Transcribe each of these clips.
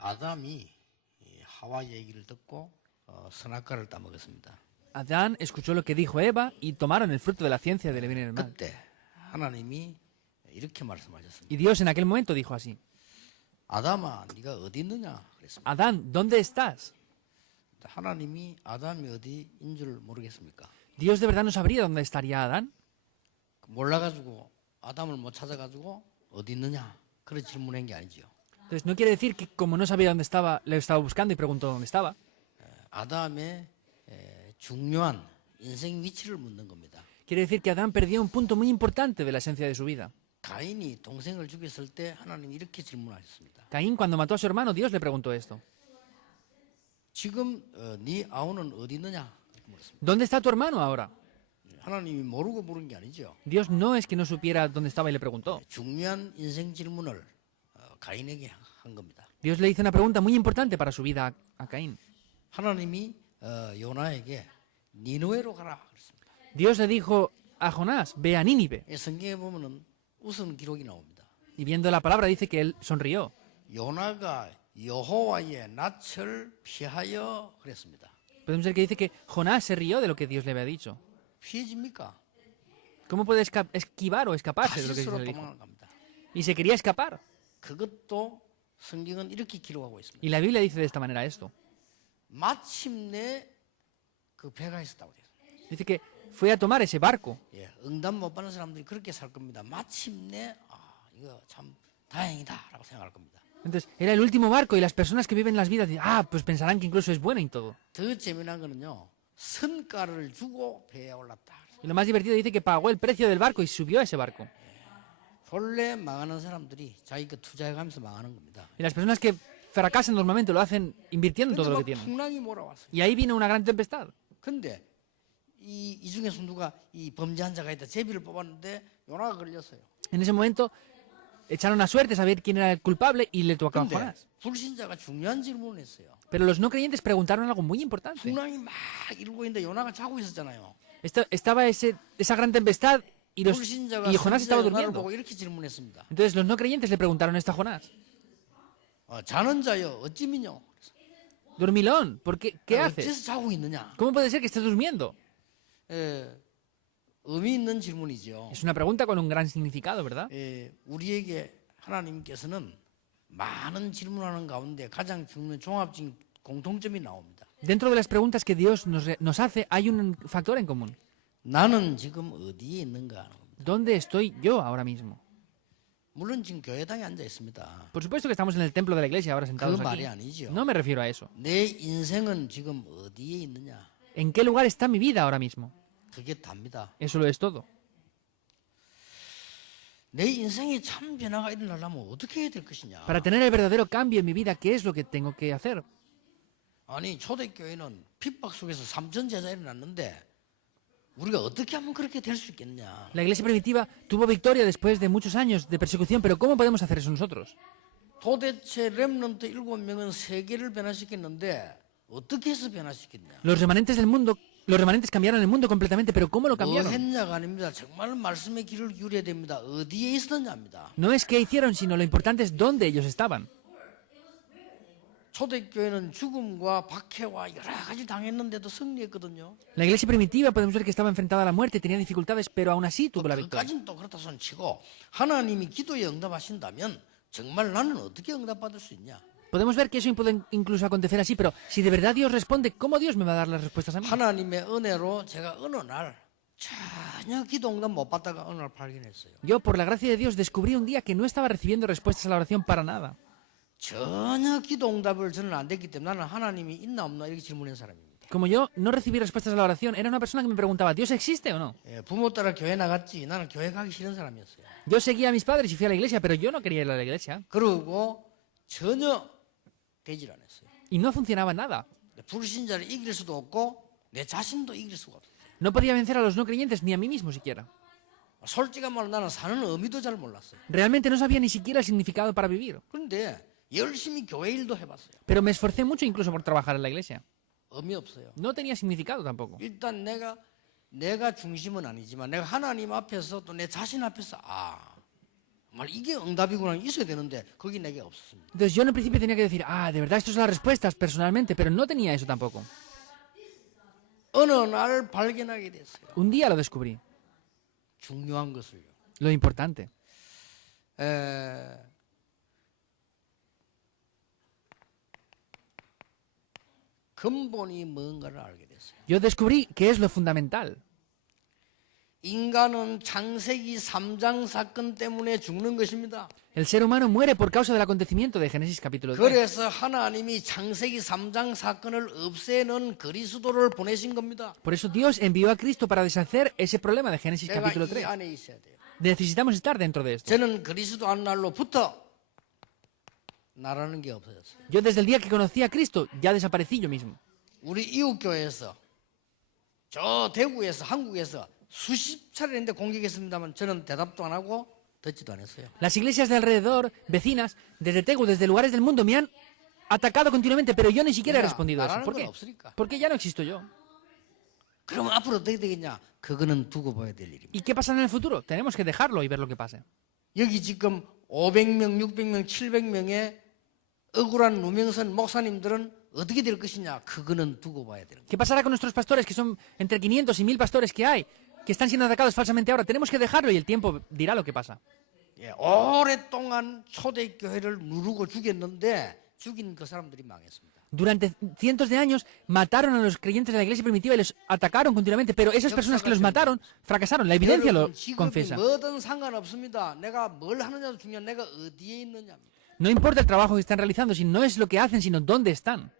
아담이 하와 얘기를 듣고 선악과를 따먹었습니다. Adán escuchó lo que dijo Eva y tomaron el fruto de la ciencia del bien y del mal. 그때 하나님이 이렇게 말씀하셨습니다. Y Dios en aquel momento dijo así: 아담아, 네가 어디 있느냐? 그랬습니다. Adán, ¿dónde estás? 하나님이 아담이 어디인 줄 모르겠습니까? Dios de verdad no sabría dónde estaría Adán. 몰라가지고 아담을 못 찾아가지고 어디 있느냐? 그런 질문한 게 아니죠. Entonces no quiere decir que como no sabía dónde estaba, le estaba buscando y preguntó dónde estaba. 아담의 중요한 인생 위치를 묻는 겁니다. Quiere decir que Adán perdió un punto muy importante de la esencia de su vida. 가인이 동생을 죽였을 때 하나님이 이렇게 질문하셨습니다. Caín, cuando mató a su hermano, Dios le preguntó esto: 지금 네 아우는 어디 있느냐? 이렇게 물었습니다. ¿Dónde está tu hermano ahora? 하나님이 모르고 물은 게 아니죠. Dios no es que no supiera dónde estaba y le preguntó. 중요한 인생 질문을 가인에게 한 겁니다. Dios le hizo una pregunta muy importante para su vida a Caín. 하나님이 요나에게 니느웨로 가라 그랬습니다. Dios le dijo a Jonás: ve a Nínive. 성경에 보면은 웃은 기록이 나옵니다. Y viendo la palabra dice que él sonrió. 요나가 여호와의 낯을 피하여 그랬습니다. Podemos ver que dice que Jonás se rió de lo que Dios le había dicho. 피해집니까? ¿Cómo puede esquivar o escaparse de lo que Dios 다시스로 le dijo? 도망을 갑니다. Y se quería escapar. 그것도 성경은 이렇게 기록하고 있습니다. Y la Biblia dice de esta manera esto. 마침내 그 배가 있었다고 돼요. Dice que fue a tomar ese barco. 예, 응답 못 받는 사람들이 그렇게 살 겁니다. 마침내 이거 참 다행이다라고 생각할 겁니다. Entonces, era el último barco y las personas que viven las vidas, pues pensarán que incluso es buena y todo. 더 재미난 거는요. 선가를 주고 배에 올랐다. Y lo más divertido dice que pagó el precio del barco y subió a ese barco. 본래 망하는 사람들이 자기 그 투자해가면서 망하는 겁니다. Y las personas que fracasan normalmente lo hacen invirtiendo 근데 todo lo 막 que tienen. 풍랑이 몰아왔어요. Y ahí vino una gran tempestad. 근데 이 중에서 누가 이 범죄한 자가 있다 제비를 뽑았는데 요나가 걸렸어요. En ese momento echaron a suerte a saber quién era el culpable y le tocó a 근데 Jonás. 불신자가 중요한 질문을 했어요. Pero los no creyentes preguntaron algo muy importante. 풍랑이 막 일고 있는데 요나가 자고 있었잖아요. Estaba esa gran tempestad y 불신자가 Jonás estaba 요나를 durmiendo. 보고 이렇게 질문했습니다. Entonces los no creyentes le preguntaron esto a Jonás: 자는 자여 어찌미뇨? Dormilón, ¿qué haces? 어째서 자고 있느냐? ¿Cómo puede ser que estés durmiendo? 의미 있는 질문이죠. Es una pregunta con un gran significado, ¿verdad? 우리에게 하나님께서는 많은 질문하는 가운데 가장 중요한 종합적인 공통점이 나옵니다. Dentro de las preguntas que Dios nos hace hay un factor en común. 나는 지금 어디에 있는가? ¿Dónde estoy yo ahora mismo? 물론 지금 교회당에 앉아 있습니다. Por supuesto que estamos en el templo de la iglesia ahora 그 sentados aquí. 말이 아니죠. No me refiero a eso. 내 인생은 지금 어디에 있느냐? ¿En qué lugar está mi vida ahora mismo? 그게 답니다. Eso lo es todo. 내 인생에 참 변화가 일어나려면 어떻게 해야 될 것이냐? Para tener el verdadero cambio en mi vida, ¿qué es lo que tengo que hacer? 아니 초대교회는 핍박 속에서 3천 제자 일어났는데 우리가 어떻게 하면 그렇게 될 수 있겠냐? La iglesia primitiva tuvo victoria después de muchos años de persecución, pero ¿cómo podemos hacer eso nosotros? 도대체 렘넌트 7명은 세계를 변화시켰는데 어떻게 해서 변화시켰냐? Los remanentes del mundo, los remanentes cambiaron el mundo completamente, pero ¿cómo lo 뭐 cambiaron? 했냐가 아닙니다. 정말 말씀의 길을 기울여야 됩니다. 어디에 있었냐입니다. No es qué hicieron, sino lo importante es dónde ellos estaban. 초대교회는 죽음과 박해와 여러 가지 당했는데도 승리했거든요. La iglesia primitiva podemos ver que estaba enfrentada a la muerte, tenía dificultades, pero aún así tuvo la victoria. 그까지는 또 그렇다 손치고 하나님이 기도에 응답하신다면 정말 나는 어떻게 응답받을 수 있냐? Podemos ver que eso puede incluso acontecer así, pero si de verdad Dios responde, ¿cómo Dios me va a dar las respuestas a mí? 하나님의 은혜로 제가 어느 날 전혀 기도 응답 못 받다가 어느 날 발견했어요. Yo, por la gracia de Dios, descubrí un día que no estaba recibiendo respuestas a la oración para nada. 전혀 기도 응답을 저는 안 됐기 때문에 나는 하나님이 있나 없나 이렇게 질문한 사람입니다. Como yo no recibí respuestas a la oración, era una persona que me preguntaba, ¿Dios existe o no? 부모 따라 교회 나갔지 나는 교회 가기 싫은 사람이었어요. Yo seguía a mis padres y fui a la iglesia, pero yo no quería ir a la iglesia. 그러고 전혀 되질 않았어요. Y no funcionaba nada. 불신자를 이길 수도 없고 내 자신도 이길 수가 없어요. No podía vencer a los no creyentes ni a mí mismo siquiera. 솔직한 말로 나는 사는 의미도 잘 몰랐어요. Realmente no sabía ni siquiera el significado para vivir. 그런데 열심히 교회 일도 해봤어요. Pero me esforcé mucho incluso por trabajar en la iglesia. 의미 없어요. No tenía significado tampoco. 일단 내가 중심은 아니지만 내가 하나님 앞에서 또 내 자신 앞에서 정말 이게 응답이구나 있어야 되는데 거기 내게 없었습니다. Entonces yo en el principio tenía que decir, ah, de verdad, estas son las respuestas personalmente, pero no tenía eso tampoco. 어느 날 발견하게 됐어요. Un día lo descubrí, 중요한 것을요. lo importante. 근본이 뭔가를 알게 됐어요. Yo descubrí qué es lo fundamental. 인간은 창세기 3장 사건 때문에 죽는 것입니다. El ser humano muere por causa del acontecimiento de Génesis capítulo 3. 그래서 하나님이 창세기 3장 사건을 없애는 그리스도를 보내신 겁니다. Por eso Dios envió a Cristo para deshacer ese problema de Génesis 내가 capítulo 이 3. 안에 있어야 돼요. Necesitamos estar dentro de esto. 저는 그리스도 한 날로부터 나라는 게 없어졌어요. Yo desde el día que conocí a Cristo ya desaparecí yo mismo. 우리 이웃교회에서 저 대구에서 한국에서 수십 차례인데 공격했습니다만 저는 대답도 안 하고 듣지도 않았어요. Las iglesias de alrededor, vecinas, desde Tegu, desde lugares del mundo, me han atacado continuamente, pero yo ni siquiera he Mira, respondido a eso. 나라는 ¿Por 건 qué? 없으니까. Porque ya no existo yo. 그러면 앞으로 어떻게 되겠냐? 그거는 두고 봐야 될 일입니다. ¿Y qué pasa en el futuro? Tenemos que dejarlo y ver lo que pase. 여기 지금 500명, 600명, 700명의 억울한 누명선 목사님들은 어떻게 될 것이냐? 그거는 두고 봐야 되는 거예요. ¿Qué pasará con nuestros pastores, que son entre 500 y 1000 pastores que hay, que están siendo atacados falsamente ahora? Tenemos que dejarlo y el tiempo dirá lo que pasa. 예, 오랫동안 초대교회를 누르고 죽였는데 죽인 그 사람들이 망했습니다. Durante cientos de años mataron a los creyentes de la iglesia primitiva y los atacaron continuamente, pero esas personas que los mataron fracasaron. La evidencia lo 여러분, 직업이 confiesa. 뭐든 상관없습니다. 내가 뭘 하느냐도 중요한 내가 어디에 있느냐입니다. No importa el trabajo que están realizando, si no es lo que hacen, sino dónde están.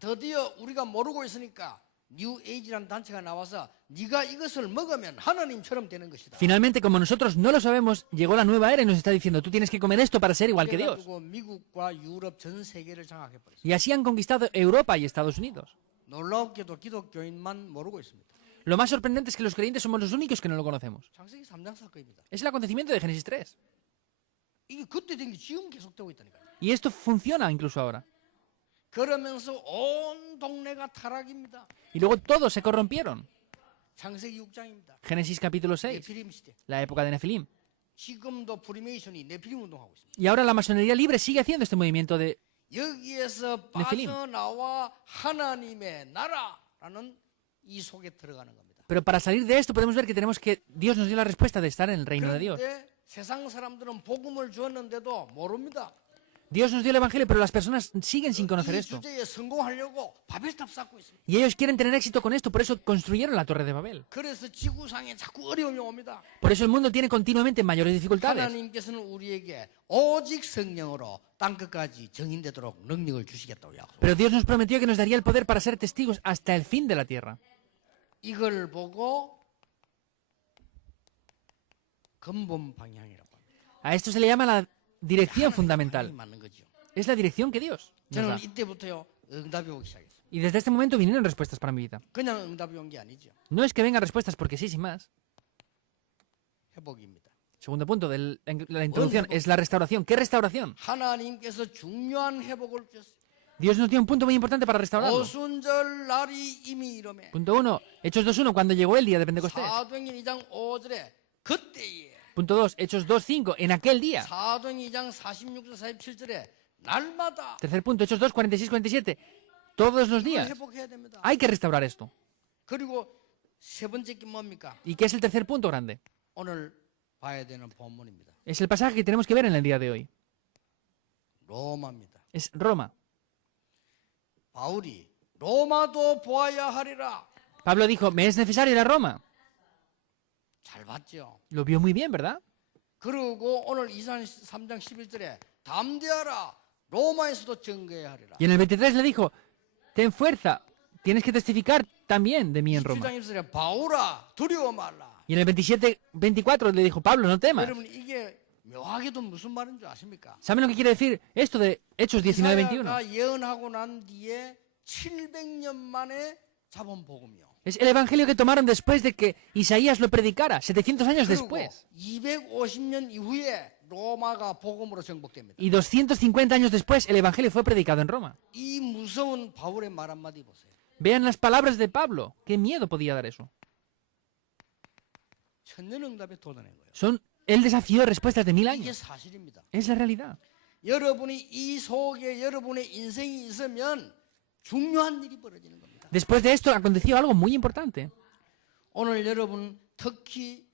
드디어 우리가 모르고 있으니까 뉴 에이지라는 단체가 나와서 네가 이것을 먹으면 하나님처럼 되는 것이다. Finalmente, como nosotros no lo sabemos, llegó la nueva era y nos está diciendo, tú tienes que comer esto para ser igual que Dios. 그래가지고 미국과 유럽 전 세계를 장악해 버렸어요. Y así han conquistado Europa y Estados Unidos. 놀랍게도 기독교인만 모르고 있습니다. Lo más sorprendente es que los creyentes somos los únicos que no lo conocemos. 창세기 3장 사건입니다. Es el acontecimiento de Génesis 3. 이게 그때 된 게 지금 계속되고 있다니까요. Y esto funciona incluso ahora. 그러면서 온 동네가 타락입니다. Y luego todos se corrompieron. 창세기 6장입니다. Génesis capítulo 6, 네피림 시대. la época de Nefilim. 지금도 프리메이션이 네피림 운동하고 있습니다. Y ahora la masonería libre sigue haciendo este movimiento de... 여기에서 네필림. 빠져나와 하나님의 나라라는 이 속에 들어가는 겁니다. Pero para salir de esto podemos ver que tenemos que... Dios nos dio la respuesta de estar en el reino de Dios. 그런데 세상 사람들은 복음을 주었는데도 모릅니다. Dios nos dio el evangelio, pero las personas siguen sin conocer 이 esto. 주제에 성공하려고 바벨탑 쌓고 있습니다. Y ellos quieren tener éxito con esto, por eso construyeron la Torre de Babel. 그래서 지구상에 자꾸 어려움이 옵니다. Por eso el mundo tiene continuamente mayores dificultades. 하나님께서는 우리에게 오직 성령으로 땅끝까지 정인되도록 능력을 주시겠다고 약속. Pero Dios nos prometió que nos daría el poder para ser testigos hasta el fin de la tierra. 이걸 보고 근본 방향이라고 합니다. A esto se le llama la dirección 하나님의 fundamental. 방향이 맞는 거죠. Es la dirección que Dios nos 저는 da. 이때부터요 응답이 오기 시작했어요. Y desde este momento vinieron respuestas para mi vida. 그냥 응답이 온 게 아니죠. No es que vengan respuestas porque sí, sin más. 회복입니다. Segundo punto de la introducción es la restauración. ¿Qué restauración? 하나님께서 중요한 회복을 주셨어요. Dios nos dio un punto muy importante para restaurarlo. 오순절 날이 이미 이름에 Punto 1, Hechos 2.1, cuando llegó el día de Pentecostés. 사도행전 2장 5절에 그때에 Punto 2, Hechos 2.5, en aquel día. 사도행전 2장 46절 47절에 날마다 Tercer punto, Hechos 2, 46, 47. Todos los 이걸 días. 회복해야 됩니다. Hay que restaurar esto. 그리고 세 번째 게 뭡니까? ¿Y qué es el tercer punto grande? 오늘 봐야 되는 본문입니다. Es el pasaje que tenemos que ver en el día de hoy. 로마입니다. Es Roma. 바울이 로마도 보아야 하리라. Pablo dijo, me es necesario ir a Roma. 잘 봤죠. Lo vio muy bien, ¿verdad? 그리고 오늘 3장 11절에 담대하라. 로마에서도 증거해야 하리라. Y en el 23 le dijo, ten fuerza, tienes que testificar también de mí en Roma. 17장 1절에 바울아 두려워 말라. Y en el 27, 24 le dijo, Pablo, no temas. 여러분 이게 묘하게도 무슨 말인 줄 아십니까? ¿Saben lo que quiere decir esto de Hechos 19, 21? 이사야가 예언하고 난 뒤에 700년 만에 잡은 복음이요. Es el evangelio que tomaron después de que Isaías lo predicara, 700 años 그리고 después. 250년 이후에 로마가 복음으로 정복됩니다. Y 250 años después el evangelio fue predicado en Roma. 이 무서운 바울의 말 한마디 보세요. Vean las palabras de Pablo. ¿Qué miedo podía dar eso? 천년응답에 도전한 거예요. Son Él desafió respuestas de 1000 이게 años. 사실입니다. Es la realidad. 여러분이 이 속에 여러분의 인생이 있으면 중요한 일이 벌어지는 겁니다. Después de esto aconteció algo muy importante. 오늘 여러분 특히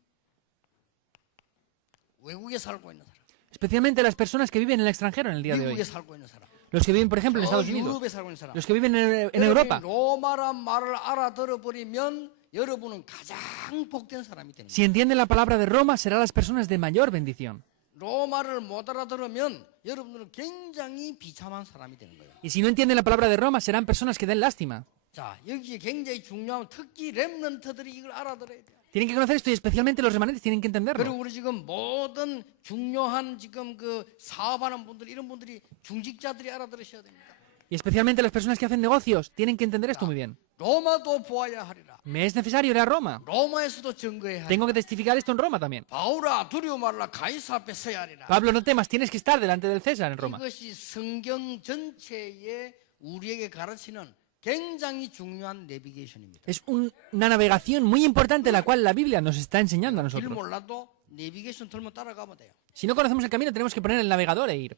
외국에 살고 있는 사람, Especialmente las personas que viven en el extranjero en el día de hoy. 미국에 살고 있는 사람, Los que viven, por ejemplo, en 저 Estados Unidos. 유럽에 살고 있는 사람, Los que viven en 여러분이 Europa. 로마란 말을 알아들어 버리면 여러분은 가장 복된 사람이 되는 거예요. Si entienden la palabra de Roma, serán las personas de mayor bendición. 로마를 못 알아들으면 여러분들은 굉장히 비참한 사람이 되는 거예요. Y si no entienden la palabra de Roma, serán personas que den lástima. 자, 여기에 굉장히 중요한 특히 렘넌트들이 이걸 알아들어야 돼요. Tienen que conocer esto y especialmente los remanentes tienen que 그리고 entenderlo. 우리 지금 모든 중요한 지금 그 사업하는 분들 이런 분들이 중직자들이 알아들으셔야 됩니다. Y especialmente las personas que hacen negocios tienen que entender esto muy bien. 로마도 보아야 하리라. Me es necesario ir a Roma. 로마에서도 증거해야 하리라. Tengo que testificar esto en Roma también. 바울아 두려워 말라 가이사 앞에 서야 하리라. Pablo, no temas, tienes que estar delante del César en Roma. 이것이 성경 전체에 우리에게 가르치는 굉장히 중요한 내비게이션입니다. Es una navegación muy importante la cual la Biblia nos está enseñando a 길 nosotros. 몰라도 내비게이션 들면 따라가면 돼요. Si no conocemos el camino, tenemos que poner el navegador e ir.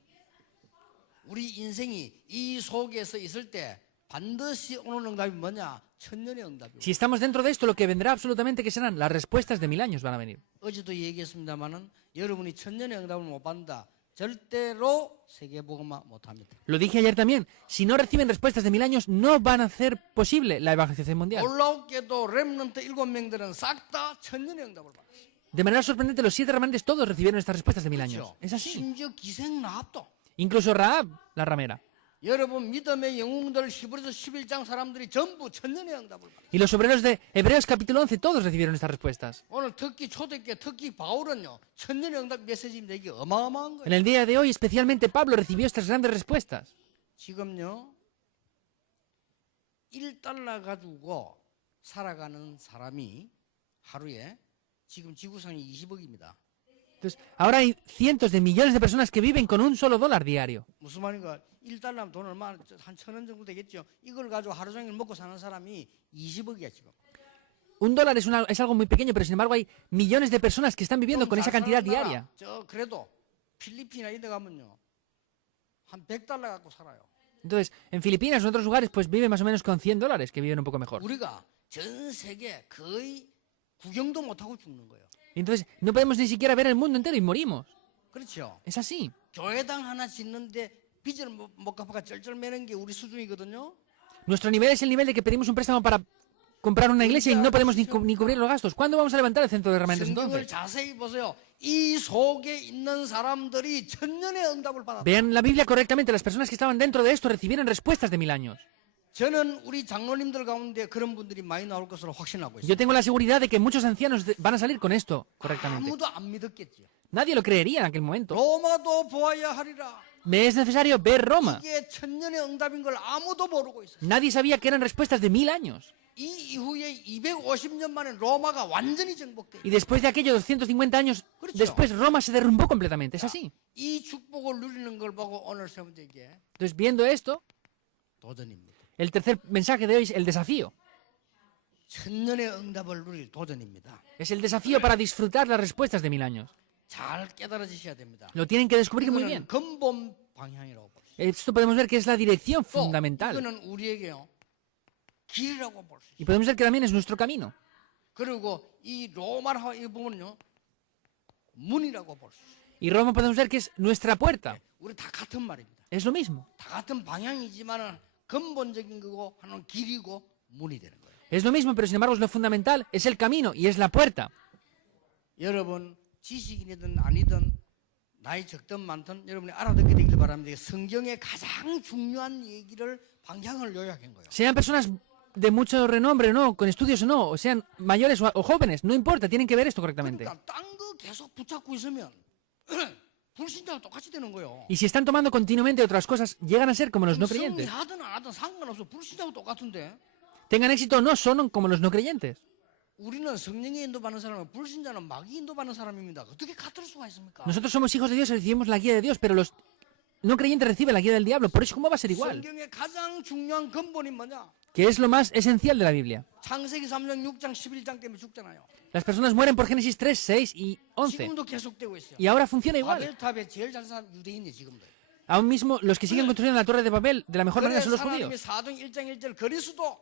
우리 인생이 이 속에서 있을 때 반드시 오는 응답이 뭐냐? 천년의 응답이고. Si estamos dentro de esto, lo que vendrá absolutamente que serán las respuestas de 1000 años van a venir. 어제도 얘기했습니다마는 여러분이 천년의 응답을 못 받는다. 절대로 세계복음화 못합니다. Lo dije ayer también. Si no reciben respuestas de 1000 años, no van a hacer posible la evangelización mundial. 놀랍게도 렘넌트 7명들은 싹 다 천년의 응답을 받았어요. De manera sorprendente, los 7 remanentes todos recibieron estas respuestas de 1000 años. 그렇죠? Es así. 심지어 기생 라합도. Incluso Rahab, la ramera. 여러분 믿음의 영웅들 히브리서 11장 사람들이 전부 천년의 응답을 받았어요. Y los obreros de Hebreos capítulo 11, todos recibieron estas respuestas. 오늘 특히 초대교회 특히 바울은요. 천년의 응답 메시지입니다. 이게 어마어마한 거예요. En el día de hoy, especialmente Pablo recibió estas grandes respuestas. 지금요. 1달러 가지고 살아가는 사람이 하루에 지금 지구상이 20억입니다. Entonces, ahora hay cientos de millones de personas que viven con un solo dólar diario. 무슨 말인가? 1달러면 돈 얼마? 한 1,000원 정도 되겠죠. 이걸 가지고 하루 종일 먹고 사는 사람이 20억이야 지금. Un dólar es algo muy pequeño, pero sin embargo hay millones de personas que están viviendo con esa 잘 cantidad 사는 나라, diaria. 저 그래도 필리핀이나 이런 데 가면요. 한 100달러 갖고 살아요. Entonces, en Filipinas o en otros lugares, pues viven más o menos con 100 dólares, que viven un poco mejor. 우리가 전 세계 거의 구경도 못 하고 죽는 거예요. Entonces, no podemos ni siquiera ver el mundo entero y morimos. 그렇죠. Es así. 교회당 하나 짓는데 빚을 못 갚아가 쩔쩔매는 게 우리 수준이거든요. Nuestro nivel es el nivel de que pedimos un préstamo para comprar una iglesia y no podemos ni cubrir los gastos. ¿Cuándo vamos a levantar el centro de remanentes 성경을 entonces? 자세히 보세요. 이 속에 있는 사람들이 천년의 응답을 받았다. Vean la Biblia correctamente. Las personas que estaban dentro de esto recibieron respuestas de 1000 años. 저는 우리 장로님들 가운데 그런 분들이 많이 나올 것으로 확신하고 있어요. Yo tengo la seguridad de que muchos ancianos van a salir con esto correctamente. 아무도 안 믿었겠죠. Nadie lo creería en aquel momento. 로마도 보아야 하리라. Me es necesario ver Roma. 이게 천년의 응답인 걸 아무도 모르고 있어요. Nadie sabía que eran respuestas de 1000 años. 이 이후에 250년 만에 로마가 완전히 정복돼요. Y después de aquellos 250 años, después Roma se derrumbó completamente. Es así. 이 축복을 누리는 걸 보고 오늘 세 번째 게 Entonces, viendo esto, 도전입니다. el tercer mensaje de hoy es el desafío. 천년의 응답을 누릴 도전입니다. Es el desafío para disfrutar las respuestas de 1000 años. 잘 깨달아지셔야 됩니다. Lo tienen que descubrir muy 이거는 bien. 근본 방향이라고 보시죠. Esto podemos ver que es la dirección 또 fundamental. 이거는 우리에게요 길이라고 볼 수 있어요. Y podemos ver que también es nuestro camino. 그리고 이 로마라 이 부분은요 문이라고 볼 수 있어요. Y Roma podemos ver que es nuestra puerta. 우리 다 같은 말입니다. Es lo mismo. 다 같은 방향이지만은 근본적인 거고 하나는 길이고 문이 되는 거예요. Es lo mismo, pero sin embargo es lo fundamental. Es el camino y es la puerta. 여러분 지식인이든 아니든 나이 적든 많든 여러분이 알아듣게 되길 바랍니다. 성경의 가장 중요한 얘기를 방향을 요약한 거예요. Sean personas de mucho renombre o no, con estudios o no, o sean mayores o jóvenes, no importa, tienen que ver esto correctamente. 그러니까 딴 거 계속 붙잡고 있으면 불신자와 똑같이 되는 거예요. Y si están tomando continuamente otras cosas, llegan a ser como los no creyentes. 승리하든 안 하든 상관없어. 불신자와 똑같은데. Tengan éxito o no, son como los no creyentes. 우리는 성령의 인도받는 사람은 불신자는 마귀 인도받는 사람입니다. 어떻게 같을 수가 있습니까? Nosotros somos hijos de Dios y recibimos la guía de Dios, pero los no creyentes reciben la guía del diablo. Por eso, ¿cómo va a ser igual? 성경의 가장 중요한 근본이 뭐냐? que es lo más esencial de la Biblia. 창세기 3장, 6장, 11장 때문에 죽잖아요. Las personas mueren por Génesis 3, 6 y 11. 지금도 계속되고 있어요. Y ahora funciona igual. 바벨탑에 제일 잘 사는 유대인이 지금도. Aún mismo, los que siguen construyendo la Torre de Babel de la mejor manera son los 하나님이 judíos. 4장 1장 1절 그리스도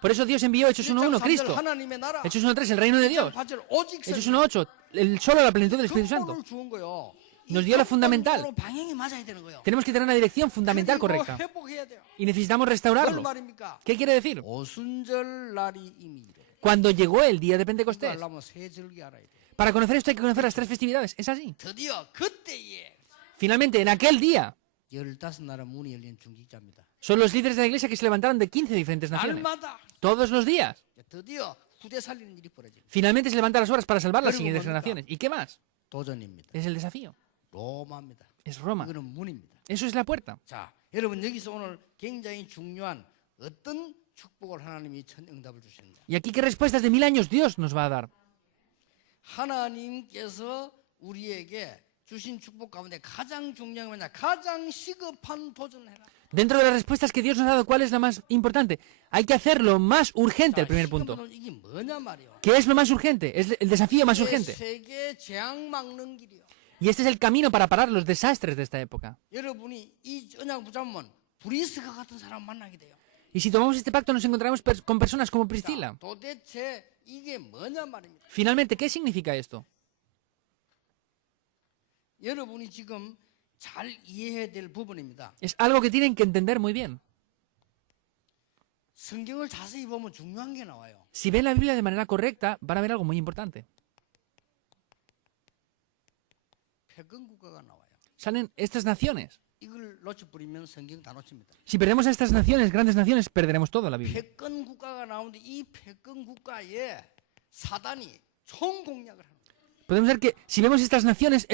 Por eso Dios envió Hechos 1장 1.1, 3절 Cristo. 하나님의 나라 Hechos 1.3, el reino de Dios. 8절 오직 Hechos 1.8, el solo la plenitud del Espíritu Santo. 근본을 주은 거요. Nos dio la fundamental. 방향이 맞아야 되는 거예요. Tenemos que tener una dirección fundamental 그리고 correcta. 회복해야 돼요. Y necesitamos 뭘 restaurarlo. 말입니까? ¿Qué quiere decir? 오순절 날이 이미 이래. Cuando llegó el día de 그거 Pentecostés. 알려면 세 절기 알아야 돼. Para conocer esto hay que conocer las tres festividades. Es así. 드디어 그때에 Finalmente, en aquel día, 15나라 문이 열린 중직자입니다. son los líderes de la iglesia que se levantaron de 15 diferentes naciones. 날마다 Todos los días. 드디어 후대 살리는 일이 벌어집니다. Finalmente se levantan las horas para salvar las Pero siguientes 뭡니까? generaciones. ¿Y qué más? 도전입니다. Es el desafío. 로마입니다. Es Roma. 이거는 문입니다. Eso es la puerta. 자, 여러분 여기서 오늘 굉장히 중요한 어떤 축복을 하나님이 천 응답을 주십니다. Y aquí, ¿qué respuestas de 1000 años Dios nos va a dar? 하나님께서 우리에게 주신 축복 가운데 가장 중요한 건 뭐냐? 가장 시급한 도전을 해라. Dentro de las respuestas que Dios nos ha dado, ¿cuál es la más importante? Hay que hacer lo más urgente, el primer punto. 시급한 도전, 이게 뭐냐 말이요. ¿Qué es lo más urgente? Es el desafío más 이게 urgente. 세계 재앙 막는 길이요. Y este es el camino para parar los desastres de esta época. 여러분이 이 언약 붙잡으면 브리스가 같은 사람 만나게 돼요. Y si tomamos este pacto, nos encontraremos con personas como 자, Priscila. 도대체 이게 뭐냐 말입니다. Finalmente, ¿qué significa esto? 여러분이 지금 잘 이해해야 될 부분입니다. Es algo que tienen que entender muy bien. 성경을 자세히 보면 중요한 게 나와요. Si ven la Biblia de manera correcta, van a ver algo muy importante. 패권 국가가 나와요. Salen estas naciones. 이걸 놓쳐버리면 성경 다 놓칩니다. Si perdemos a estas naciones, grandes naciones, perderemos todo en la Biblia. 패권 국가가 나오는데 이 패권 국가에 사단이 총공략을 하는 거예요. Podemos ver que si vemos estas naciones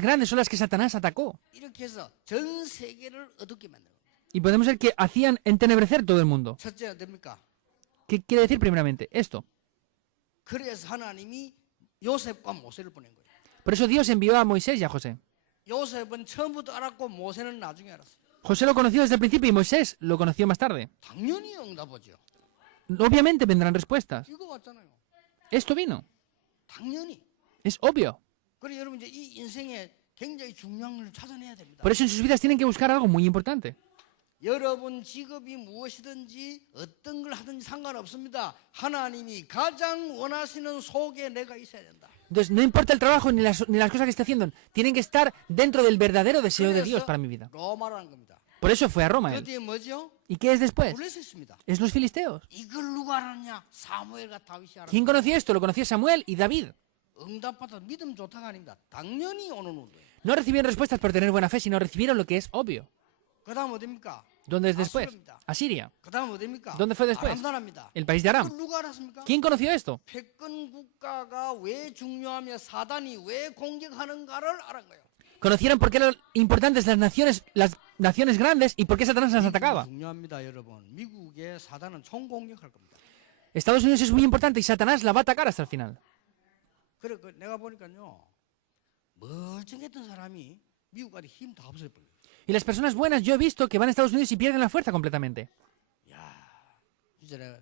grandes son las que Satanás atacó. 이렇게 해서 전 세계를 어둡게 만들어요. Y podemos ver que hacían entenebrecer todo el mundo. 첫째가 됩니까? ¿Qué quiere decir primeramente? Esto. 그래서 하나님이 요셉과 모세를 보낸 거예요. Por eso Dios envió a Moisés y a José. 요셉은 처음부터 알았고 모세는 나중에 알았어요. José lo conoció desde el principio y Moisés lo conoció más tarde. 당연히 응답하죠. Obviamente vendrán respuestas. 이거 왔잖아요. Esto vino. 당연히. Es obvio. 그래 여러분 이제 이 인생에 굉장히 중요한 걸 찾아내야 됩니다. Por eso en sus vidas tienen que buscar algo muy importante. 여러분 직업이 무엇이든지 어떤 걸 하든지 상관없습니다. 하나님이 가장 원하시는 속에 내가 있어야 된다. Entonces, no importa el trabajo ni las cosas que esté haciendo, tienen que estar dentro del verdadero deseo de Dios para mi vida. 로마라는 겁니다. Por eso fue a Roma 그 él. 뒤에 뭐죠? ¿Y qué es después? 블레셋입니다. Es los filisteos. 이걸 누가 알았냐? 사무엘과 다윗이 알았다. ¿Quién conoció esto? Lo conoció Samuel y David. 응답받아 믿음 좋다가 아닙니다. 당연히 오는 운동이에요. No recibieron respuestas por tener buena fe, sino recibieron lo que es obvio. 그 다음 어딥니까? ¿Dónde es después? 아수르입니다. Asiria. 그 다음 어딥니까? ¿Dónde fue después? 아람 나라입니다. El país de Aram. 그걸 누가 알았습니까? ¿Quién conoció esto? 패권 국가가 왜 중요하며 사단이 왜 공격하는가를 알은 거예요. Conocieron por qué eran importantes las naciones grandes y por qué Satanás las atacaba. 중요합니다, 여러분. 미국의 사단은 총공격할 겁니다. Estados Unidos es muy importante y Satanás la va a atacar hasta el final. 그래 내가 보니까요. 멀쩡했던 사람이 미국 가서 힘 다 없어져 버려요. Y las personas buenas, yo he visto que van a Estados Unidos y pierden la fuerza completamente. 진짜 내가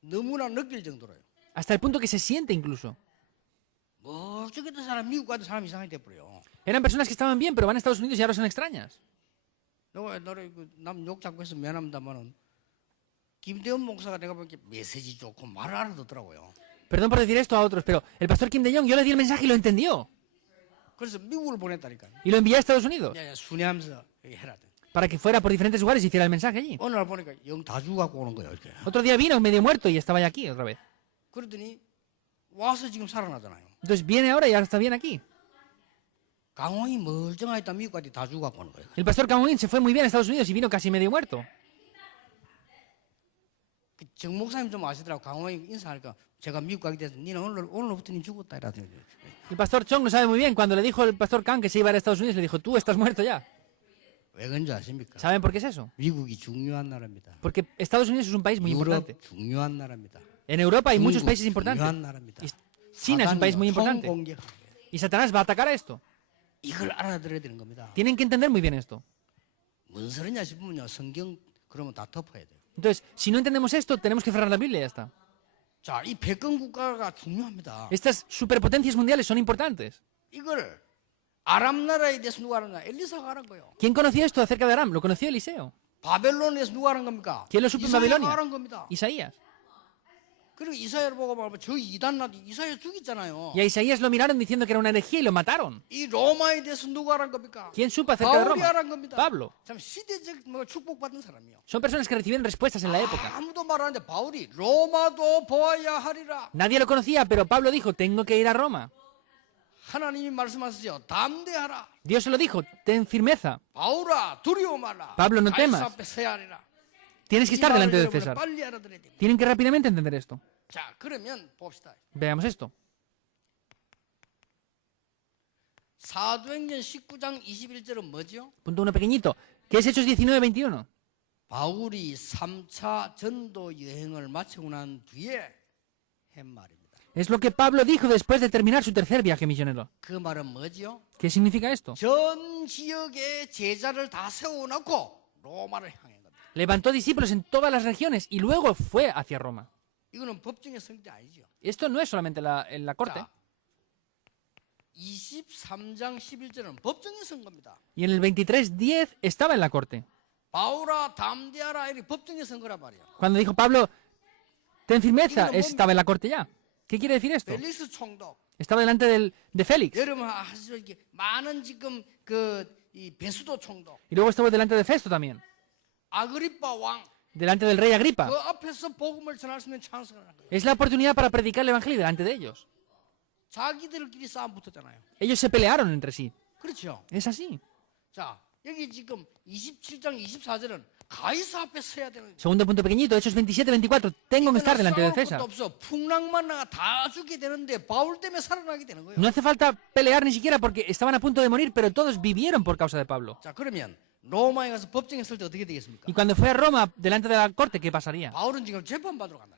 너무나 느낄 정도로요. Hasta el punto que se siente incluso. 멀쩡했던 사람 미국 가서 사람 이상하게 돼 버려요. Eran personas que estaban bien, pero van a Estados Unidos y ahora son extrañas. 내가 옛날에 남 욕 자꾸 해서 미안합니다만은 김대원 목사가 내가 보니까 메시지 좋고 말을 알아듣더라고요. Perdón por decir esto a otros, pero el pastor Kim De-jong, yo le di el mensaje y lo entendió. 그래서 미국을 보냈다니까요. Y lo envié a Estados Unidos 야, 순회하면서 해라. para que fuera por diferentes lugares y hiciera el mensaje allí. 오늘 보니까 영 다 죽어갖고 오는 거예요. 이렇게. Otro día vino medio muerto y estaba ya aquí otra vez. 그러더니 와서 지금 살아나잖아요. Entonces viene ahora y ahora está bien aquí. 강원이 멀쩡하다 미국까지 다 죽어갖고 오는 거예요. El pastor Kang se fue muy bien a Estados Unidos y vino casi medio muerto. 정 목사님 좀 아시더라고. 강원이 인사하니까 제가 미국 가게 돼서 니는 오늘부터 니 죽었다 이라더니. El pastor Chong lo sabe muy bien. Cuando le dijo el pastor Kang que se iba a ir a Estados Unidos, le dijo, tú estás muerto ya. 왜 그런지 아십니까? ¿Saben por qué es eso? 미국이 중요한 나라입니다. Porque Estados Unidos es un país muy importante. 유럽 중요한 나라입니다. En Europa hay muchos 중국 países importantes. 중요한 나라입니다. Y China es un país muy importante. 총공격. Y Satanás va a atacar a esto. 이걸 알아들어야 되는 겁니다. Tienen que entender muy bien esto. 무슨 소리냐 싶으면요. 성경 그러면 다 덮어야 돼요. Entonces, si no entendemos esto, tenemos que cerrar la Biblia y ya está. 자, 이 패권 국가가 중요합니다. Estas superpotencias mundiales son importantes. 이걸 아람 나라에 대해서 누가 하느냐? 엘리사가 하는 거예요. ¿Quién conocía esto acerca de Aram? Lo conoció Eliseo. 바벨론에서 누가 하는 겁니까? ¿Quién lo supo en 이사야가 Babilonia? 하는 겁니다. Isaías. 그리고 이사야를 보고 말하면 저 이단나도 이사야 죽였잖아요. Y a Isaías lo miraron diciendo que era una herejía y lo mataron. 이 로마에 대해서 누가 하는 겁니까? ¿Quién supo acerca de 바울이 Roma? 하는 겁니다. Pablo. 참 시대적 뭐 축복받은 사람이요. Son personas que reciben respuestas en la época. 아무도 말하는데 바울이 로마도 보아야 하리라. Nadie lo conocía, pero Pablo dijo, tengo que ir a Roma. 하나님이 말씀하시죠. 담대하라. Dios se lo dijo, ten firmeza. 바울아 두려워 말라. Pablo, no 가이사 temas. 앞에 서야 하리라. Tienes que 이 estar 말을 delante de 여러분은 César. 빨리 알아들어야 됩니다. Tienen que rápidamente entender esto. 자, 그러면 봅시다. Veamos esto. 사도행전 19장 21절은 뭐죠? Punto uno pequeñito. ¿Qué es Hechos 19:21? 바울이 3차 전도 여행을 마치고 난 뒤에 한 말입니다. Es lo que Pablo dijo después de terminar su tercer viaje misionero. 그 말은 뭐죠? ¿Qué significa esto? 전 지역에 제자를 다 세워놓고 로마를 향한 겁니다. Levantó discípulos en todas las regiones y luego fue hacia Roma. 이거는 법정의 성대 아니죠. Esto no es solamente en la corte. 자, 23장 11절은 법정에 선 겁니다. Y en el 23:10 estaba en la corte. 바울아 담대하라 이렇게 법정에 선 거란 말이야. Cuando dijo Pablo, ten firmeza, estaba en la corte ya. ¿Qué quiere decir esto? 벨리스 총독. Estaba delante de Félix. 여러분 아시죠? 이렇게 많은 지금 이 베수도 총독, Y luego estuvo delante de Festo también. 아그리빠 왕. Delante del rey 그 Agripa. 앞에서 복음을 전할 수 있는 찬스가 나는 거예요. Es la oportunidad para predicar el evangelio delante de ellos. 자기들끼리 싸움 붙었잖아요. Ellos se pelearon entre sí. 그렇죠. Es así. 자, 여기 지금 27장 24절은 가이사 앞에 서야 되는 거예요. Segundo punto pequeñito, Hechos 27:24. Tengo que estar delante de 싸울 것도 César. 없어. 풍랑만 나가 다 죽게 되는데 바울 때문에 살아나게 되는 거예요. No hace falta pelear ni siquiera porque estaban a punto de morir, pero todos vivieron por causa de Pablo. 자, 그러면 로마에 가서 법정에 설 때 어떻게 되겠습니까? Y cuando fue a Roma, delante de la corte, ¿qué pasaría? 바울은 지금 재판받으러 간다.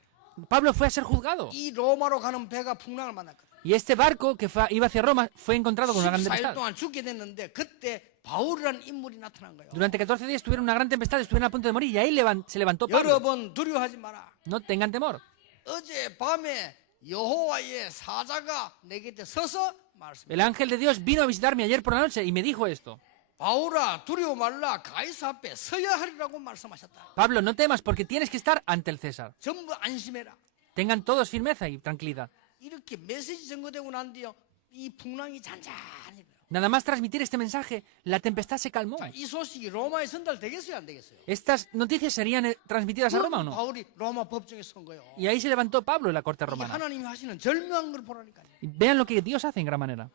Pablo fue a ser juzgado. 이 로마로 가는 배가 풍랑을 만났거든. Y este barco que iba hacia Roma fue encontrado con una gran 14일 tempestad. 동안 죽게 됐는데 그때 바울이라는 인물이 나타난 거예요. Durante 14 días tuvieron una gran tempestad, estuvieron a punto de morir y ahí se levantó Pablo. 여러분 두려워하지 마라. No tengan temor. 어제 밤에 여호와의 사자가 내 곁에 서서 말씀. El ángel de Dios vino a visitarme ayer por la noche y me dijo esto. 바울아 두려워 말라 가이사 앞에 서야 하리라고 말씀하셨다. Pablo, no temas porque tienes que estar ante el César. 전부 안심해라. Tengan todos firmeza y tranquilidad. 이렇게 메시지 전거되고 난 뒤에 이 풍랑이 잔잔해요. Nada más transmitir este mensaje, la tempestad se calmó. 자, 이 소식이 로마에 전달되겠어요, 안 되겠어요? ¿Estas noticias serían transmitidas a Roma o no? 바울이 로마 법정에 선 거예요. Y ahí se levantó Pablo en la corte 이게 romana. 하나님이 하시는 절묘한 걸 보라니까요. Y vean lo que Dios hace en gran manera.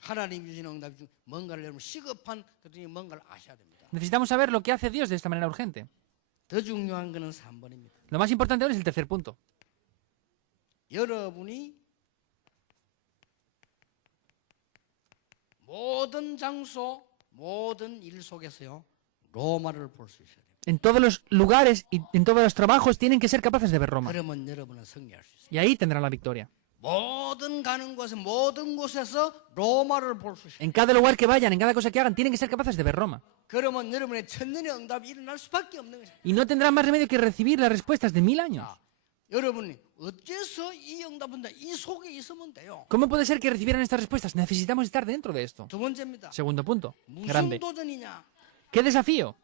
하나님이 주시는 응답 중 뭔가를 여러분 시급한 그들이 뭔가를 아셔야 됩니다. Necesitamos saber lo que hace Dios de esta manera urgente. 더 중요한 거는 3번입니다. Lo más importante ahora es el tercer punto. 여러분이 모든 장소, 모든 일 속에서요 로마를 볼 수 있어야 돼요. En todos los lugares y en todos los trabajos tienen que ser capaces de ver Roma. 그러면 여러분은 승리할 수 있어요. Y ahí tendrán la victoria. 모든 가는 곳에 모든 곳에서 로마를 볼 수 있어요. En cada lugar que vayan, en cada cosa que hagan, tienen que ser capaces de ver Roma. 그러면 여러분의 천년의 응답이 일어날 수밖에 없는 거죠. Y no tendrán más remedio que recibir las respuestas de 1000 años. 자, 여러분이 어째서 이 응답은 이 속에 있으면 돼요. ¿Cómo puede ser que recibieran estas respuestas? Necesitamos estar dentro de esto. 두 번째입니다. Segundo punto. 무슨 Grande. 도전이냐? ¿Qué desafío?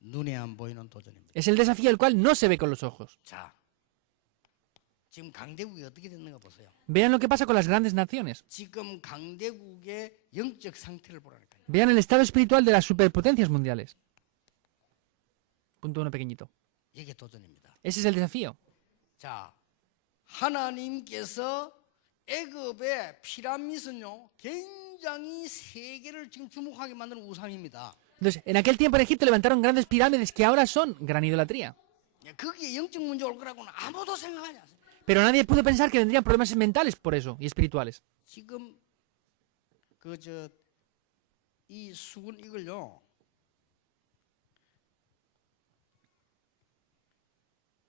눈에 안 보이는 도전입니다. Es el desafío el cual no se ve con los ojos. 자, 지금 강대국이 어떻게 됐는가 보세요. Vean lo que pasa con las grandes naciones. 지금 강대국의 영적 상태를 보라니까요. Vean el estado espiritual de las superpotencias mundiales. Punto uno pequeñito. 이게 도전입니다. Ese es el desafío. 자, 하나님께서 애굽의 피라미드는요 굉장히 세계를 지금 주목하게 만드는 우상입니다. Entonces, en aquel tiempo en Egipto levantaron grandes pirámides que ahora son gran idolatría. 거기에 영적 문제 올 거라고는 아무도 생각하지 않습니다. Pero nadie pudo pensar que vendrían problemas mentales por eso y espirituales. 지금 이 수군 이걸요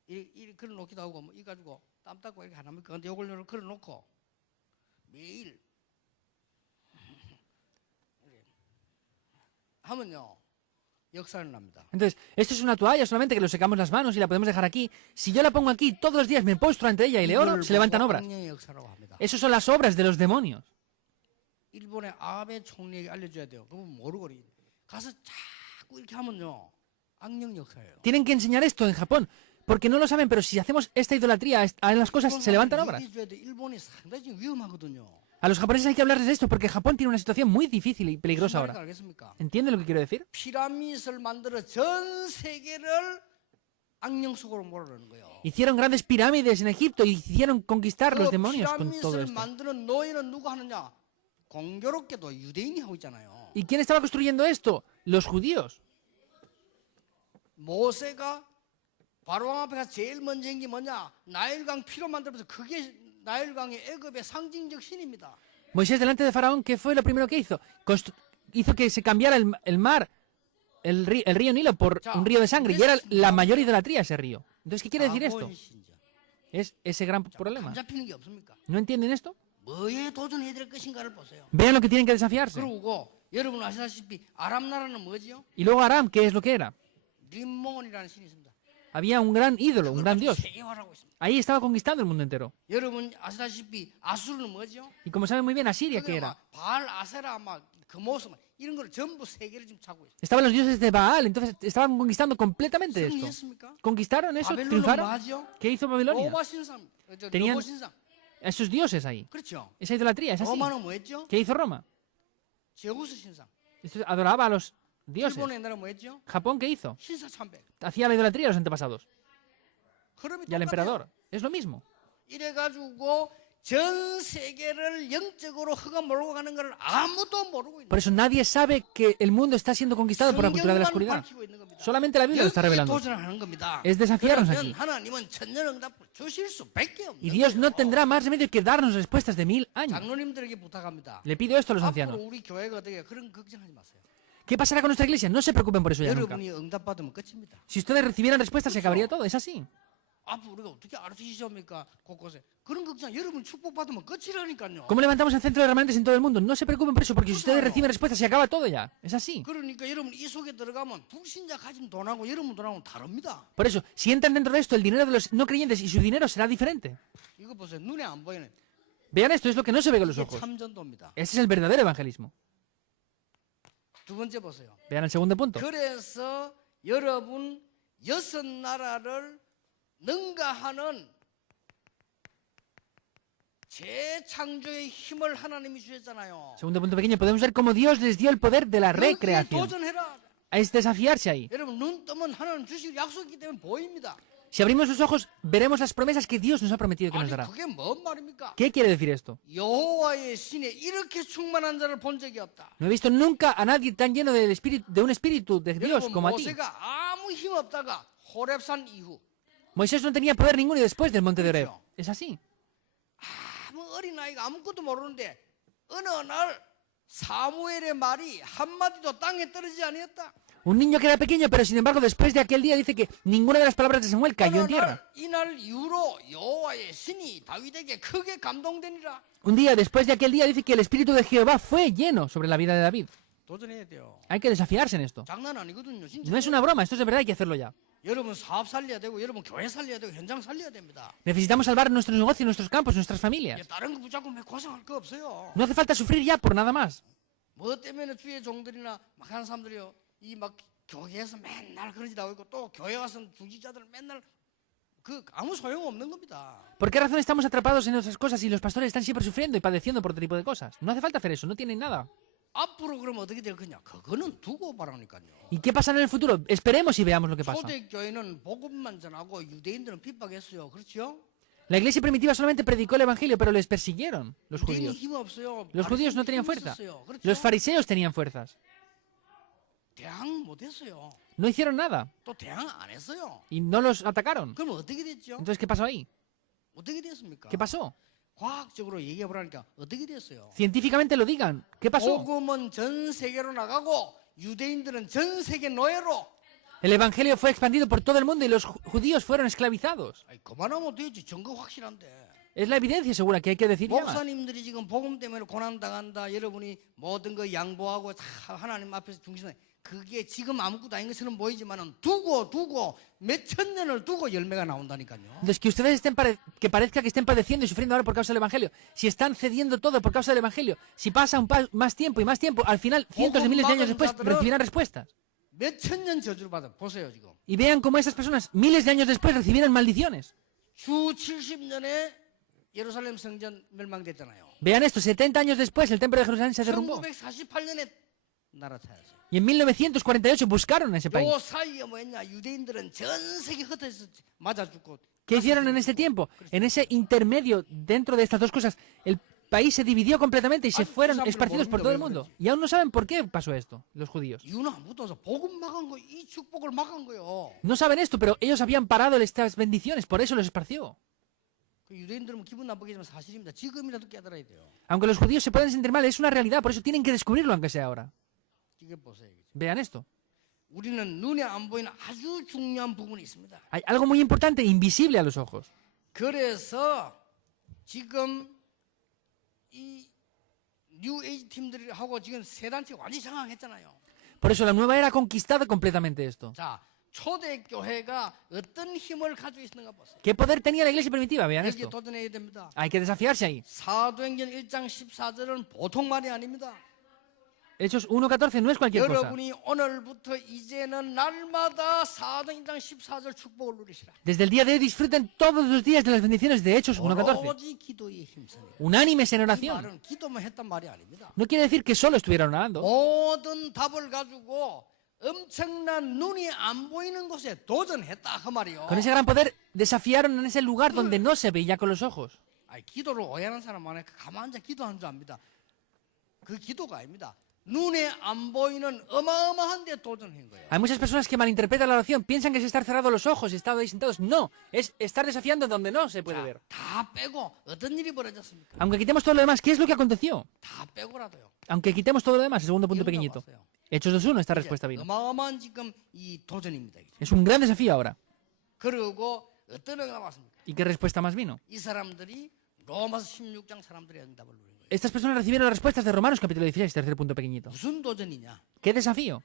이 그려 놓기도 하고 뭐 이 가지고 땀 닦고 이렇게 하나면 근데 이걸 걸어 놓고 매일 하면요 역사는 납니다. Entonces, esto es una toalla solamente que lo secamos las manos y la podemos dejar aquí. Si yo la pongo aquí todos los días, me postro ante ella y le oro, 이걸 se levantan 보고 obras. 악령의 역사라고 합니다. Esas son las obras de los demonios. 일본의 아베 총리에게 알려줘야 돼요. 그분 모르고 가서 자꾸 이렇게 하면요 악령 역사예요. Tienen que enseñar esto en Japón, porque no lo saben, pero si hacemos esta idolatría a las cosas, se levantan obras. 얘기해줘야 돼. 일본이 상당히 지금 위험하거든요. A los japoneses hay que hablarles de esto, porque Japón tiene una situación muy difícil y peligrosa 무슨 말인지 ahora. 알겠습니까? ¿Entienden lo que quiero decir? 피라미드를 만들어 전 세계를 악령 속으로 몰아넣는 거예요. Hicieron grandes pirámides en Egipto y hicieron conquistar los 그 demonios con todo 피라미드를 esto. 만드는 노예는 누가 하느냐? 공교롭게도 유대인이 하고 있잖아요. ¿Y quién estaba construyendo esto? Los judíos. 모세가 바로왕 앞에 가서 제일 먼저 한 게 뭐냐? 나일강 피로 만들면서 그게 나일강의 애굽의 상징적 신입니다. Moisés delante de Faraón, ¿qué fue lo primero que hizo? Hizo que se cambiara el mar, el río Nilo, por un río de sangre. Y era la mayor idolatría ese río. Entonces, ¿qué quiere decir esto? 자본신전. Es ese gran problema. 감 잡히는 게 없습니까? ¿No entienden esto? 뭐에 도전해야 될 것인가를 보세요. Vean lo que tienen que desafiarse. 그러고 여러분 아시다시피 아람 나라는 뭐지요? Y luego Aram, ¿qué es lo que era? 림몬이라는 신이 있습니다. Había un gran ídolo, un gran dios. 세계화라고 있습니다. Ahí estaba conquistando el mundo entero. 여러분 아시다시피 아수르는 뭐죠? Y como saben muy bien, Asiria, ¿qué era? 바알, 아세라, 그 모습 이런 걸 전부 세계를 지금 차고 있어요. Estaban los dioses de Baal, entonces estaban conquistando completamente esto. 승리했습니까? ¿Conquistaron eso? 바벨론은 ¿Triunfaron? 뭐하죠? ¿Qué hizo Babilonia? 로마 신상, Tenían- 로마 신상. Esos dioses ahí. 그렇죠. Esa idolatría, es así. 로마는 뭐했죠? ¿Qué hizo Roma? 제우스 신상. Esto adoraba a los dioses. 일본의 나라 뭐했죠? Japón, ¿qué hizo? 신사 참배. Hacía la idolatría a los antepasados. 그럼이 Y al 똑같아요. emperador. Es lo mismo. 이래가지고 전 세계를 영적으로 흑암 몰고 가는 걸 아무도 모르고 있는 Por eso nadie sabe que el mundo está siendo conquistado por la cultura de la 성경만 oscuridad. 밝히고 있는 겁니다. Solamente la Biblia lo está 여기에 revelando. 도전하는 겁니다. Es desafiarnos 그러면 aquí. 하나님은 천년응답을 주실 수밖에 없는 Y Dios no 거예요. tendrá más remedio que darnos respuestas de 1000 años. 장로님들에게 부탁합니다. Le pido esto a los 앞으로 ancianos. 우리 교회가 어떻게 그런 걱정하지 마세요. ¿Qué pasará con nuestra iglesia? No se preocupen por eso ya nunca. 여러분이 응답받으면 끝입니다. Si ustedes recibieran respuestas, se acabaría todo. Es así. 앞으로 우리가 어떻게 알아주시옵니까? 곳곳에 그런 걱정. 여러분 축복받으면 끝이라니까요. ¿Cómo levantamos el centro de remanentes en todo el mundo? No se preocupen por eso, porque si ustedes reciben respuestas, se acaba todo ya. Es así. 그러니까 여러분 이 속에 들어가면 불신자 가진 돈하고 여러분 돈하고 다릅니다. Por eso, si entran dentro de esto, el dinero de los no creyentes y su dinero será diferente. 이거 보세요. 눈에 안 보이는 Vean esto, es lo que no se ve con los 이게 ojos. 참전도입니다. Ese es el verdadero evangelismo. 두 번째 보세요. Vean el segundo punto. 그래서 여러분 6나라를 능가하는 재창조의 힘을 하나님이 주셨잖아요. Segundo punto pequeño, podemos ver cómo Dios les dio el poder de la 거기에 recreación. 도전해라. Es desafiarse ahí. 여러분 눈 뜨면 하나님 주실 약속이 있기 때문에 보입니다. Si abrimos los ojos, veremos las promesas que Dios nos ha prometido que nos 아니 dará. 그게 뭔 말입니까? ¿Qué quiere decir esto? 여호와의 신에 이렇게 충만한 자를 본 적이 없다. No he visto nunca a nadie tan lleno del espíritu, de un espíritu de Dios 여러분 como a ti. 모세가 아무 힘 없다가 호렙산 이후 Moisés no tenía poder ninguno y después del monte de Oreb. Es así. 아무 어린아이가 아무것도 모르는데 어느 날 사무엘의 말이 한마디도 땅에 떨어지지 아니었다. Un niño que era pequeño, pero sin embargo después de aquel día dice que ninguna de las palabras de Samuel cayó en 어느 tierra. 날 이날 이후로 여호와의 신이 다윗에게 크게 감동되니라. Un día después de aquel día dice que el espíritu de Jehová fue lleno sobre la vida de David. 도전해야 돼요. Hay que desafiarse en esto. 장난 아니거든요. 진짜. No es una broma, esto es de verdad, hay que hacerlo ya. 여러분 사업 살려야 되고 여러분 교회 살려야 되고 현장 살려야 됩니다. Necesitamos salvar nuestros negocios, nuestros campos, nuestras 예, familias. 다른 거 붙잡고 왜 고생할 거 없어요. No hace falta sufrir ya por nada más. 뭐 때문에 주의 종들이나 막 하는 사람들이요. 이 막 교회에서 맨날 그런 짓 하고 있고 또 교회 가서 중직자들 맨날 그 아무 소용 없는 겁니다. ¿Por qué razón estamos atrapados en esas cosas y los pastores están siempre sufriendo y padeciendo por otro tipo de cosas? No hace falta hacer eso, no tienen nada. 앞으로 그러면 어떻게 될 거냐? 그거는 두고 봐라니까요. ¿Y qué pasa en el futuro? Esperemos y veamos lo que pasa. 초대교회는 복음만 전하고 유대인들은 핍박했어요. 그렇죠? La iglesia primitiva solamente predicó el evangelio, pero les persiguieron los 유대인이 judíos. 힘 없어요. Los judíos no 바리새인이 tenían 힘 fuerza. 있었어요. 그렇죠? Los fariseos tenían fuerzas. 대항 못했어요. No hicieron nada 또 대항 안 했어요. y no los atacaron. 그럼 어떻게 됐죠? Entonces, ¿qué pasó ahí? 어떻게 됐습니까? ¿Qué pasó? 과학적으로 얘기해 보라니까 어떻게 됐어요? Científicamente lo digan. ¿Qué pasó? 복음은 전 세계로 나가고 유대인들은 전 세계 노예로. El evangelio fue expandido por todo el mundo y los judíos fueron esclavizados. 아니, 그만하면 되지. 증거 확실한데. Es la evidencia segura que hay que decir ya más. 목사님들이 지금 복음 때문에 고난 당한다. 여러분이 모든 거 양보하고 하나님 앞에서 중심에 그게 지금 아무것도 아닌 것처럼 보이지만은 두고 몇 천 년을 두고 열매가 나온다니까요. Entonces, que ustedes que parezca que estén padeciendo y sufriendo ahora por causa del Evangelio, si están cediendo todo por causa del Evangelio, si pasa más tiempo y más tiempo, al final, cientos de miles de años después, recibirán respuestas. 몇 천 년 저주를 받아 보세요 지금. Y vean cómo esas personas, miles de años después, recibirán maldiciones. 주 70년에 예루살렘 성전 멸망됐잖아요. Vean esto, 70 años después, el templo de Jerusalén se derrumbó. 1948년에 나라 찾았어요. Y en 1948 buscaron ese país. 요 사이에 뭐였냐? 유대인들은 전 세계 흩어져서 맞아 죽고. ¿Qué hicieron en ese tiempo? En ese intermedio, dentro de estas dos cosas, el país se dividió completamente y se fueron esparcidos por todo el mundo. Y aún no saben por qué pasó esto, los judíos. 이유는 아무것도 없어. 복음 막은 거, 이 축복을 막은 거요. No saben esto, pero ellos habían parado estas bendiciones, por eso los esparció. 그 유대인들은 기분 나쁘겠지만 사실입니다. 지금이라도 깨달아야 돼요. Aunque los judíos se pueden sentir mal, es una realidad, por eso tienen que descubrirlo, aunque sea ahora. 이게 보세요. Vean esto. 우리는 눈에 안 보이는 아주 중요한 부분이 있습니다. Hay algo muy importante, invisible a los ojos. 그래서 지금 이 뉴 에이지 팀들이 하고 지금 세 단체 완전히 장악했잖아요. Por eso la nueva era ha conquistado completamente esto. 자, 초대교회가 어떤 힘을 가지고 있는가 보세요. ¿Qué poder tenía la iglesia primitiva? Vean 여기에 esto. 도전해야 됩니다. Hay que desafiarse ahí. 사도행전 1장 14절은 보통 말이 아닙니다. Hechos 1.14 no es cualquier cosa. 여러분이 오늘부터 이제는 날마다 사도행전 1장 14절 축복을 누리시라. Desde el día de hoy disfruten todos los días de las bendiciones de Hechos 1.14. 오로지 기도에 힘쓰는. Unánimes en 이 oración. 말은 기도만 했단 말이 아닙니다. No quiere decir que solo estuvieran orando. 모든 답을 가지고 엄청난 눈이 안 보이는 곳에 도전했다 그 말이요. Con ese gran poder desafiaron en ese lugar donde no se veía con los ojos. 아니, 기도를 오해하는 사람 많아요. 가만 앉아 기도하는 줄 압니다. 그 기도가 아닙니다. 눈에 안 보이는 어마어마한 데 도전한 거예요. Hay muchas personas que malinterpretan la oración, piensan que es estar cerrados los ojos y estar ahí sentados. No, es estar desafiando donde no se puede ver. 다 빼고 어떤 일이 벌어졌습니까? Aunque quitemos todo lo demás, ¿qué es lo que aconteció? 다 빼고라도요. Aunque quitemos todo lo demás, el segundo punto 이유가 pequeñito. 왔어요. Hechos 2.1, esta 이제 respuesta vino. 어마어마한 지금 이 도전입니다. 이게. Es un gran desafío ahora. 그리고 어떤 애가 왔습니까? ¿Y qué respuesta más vino? 이 사람들이 로마서 16장 사람들의 응답을 누린 거예요. Estas personas recibieron las respuestas de Romanos capítulo 16, tercer punto pequeñito. 무슨 도전이냐? ¿Qué desafío?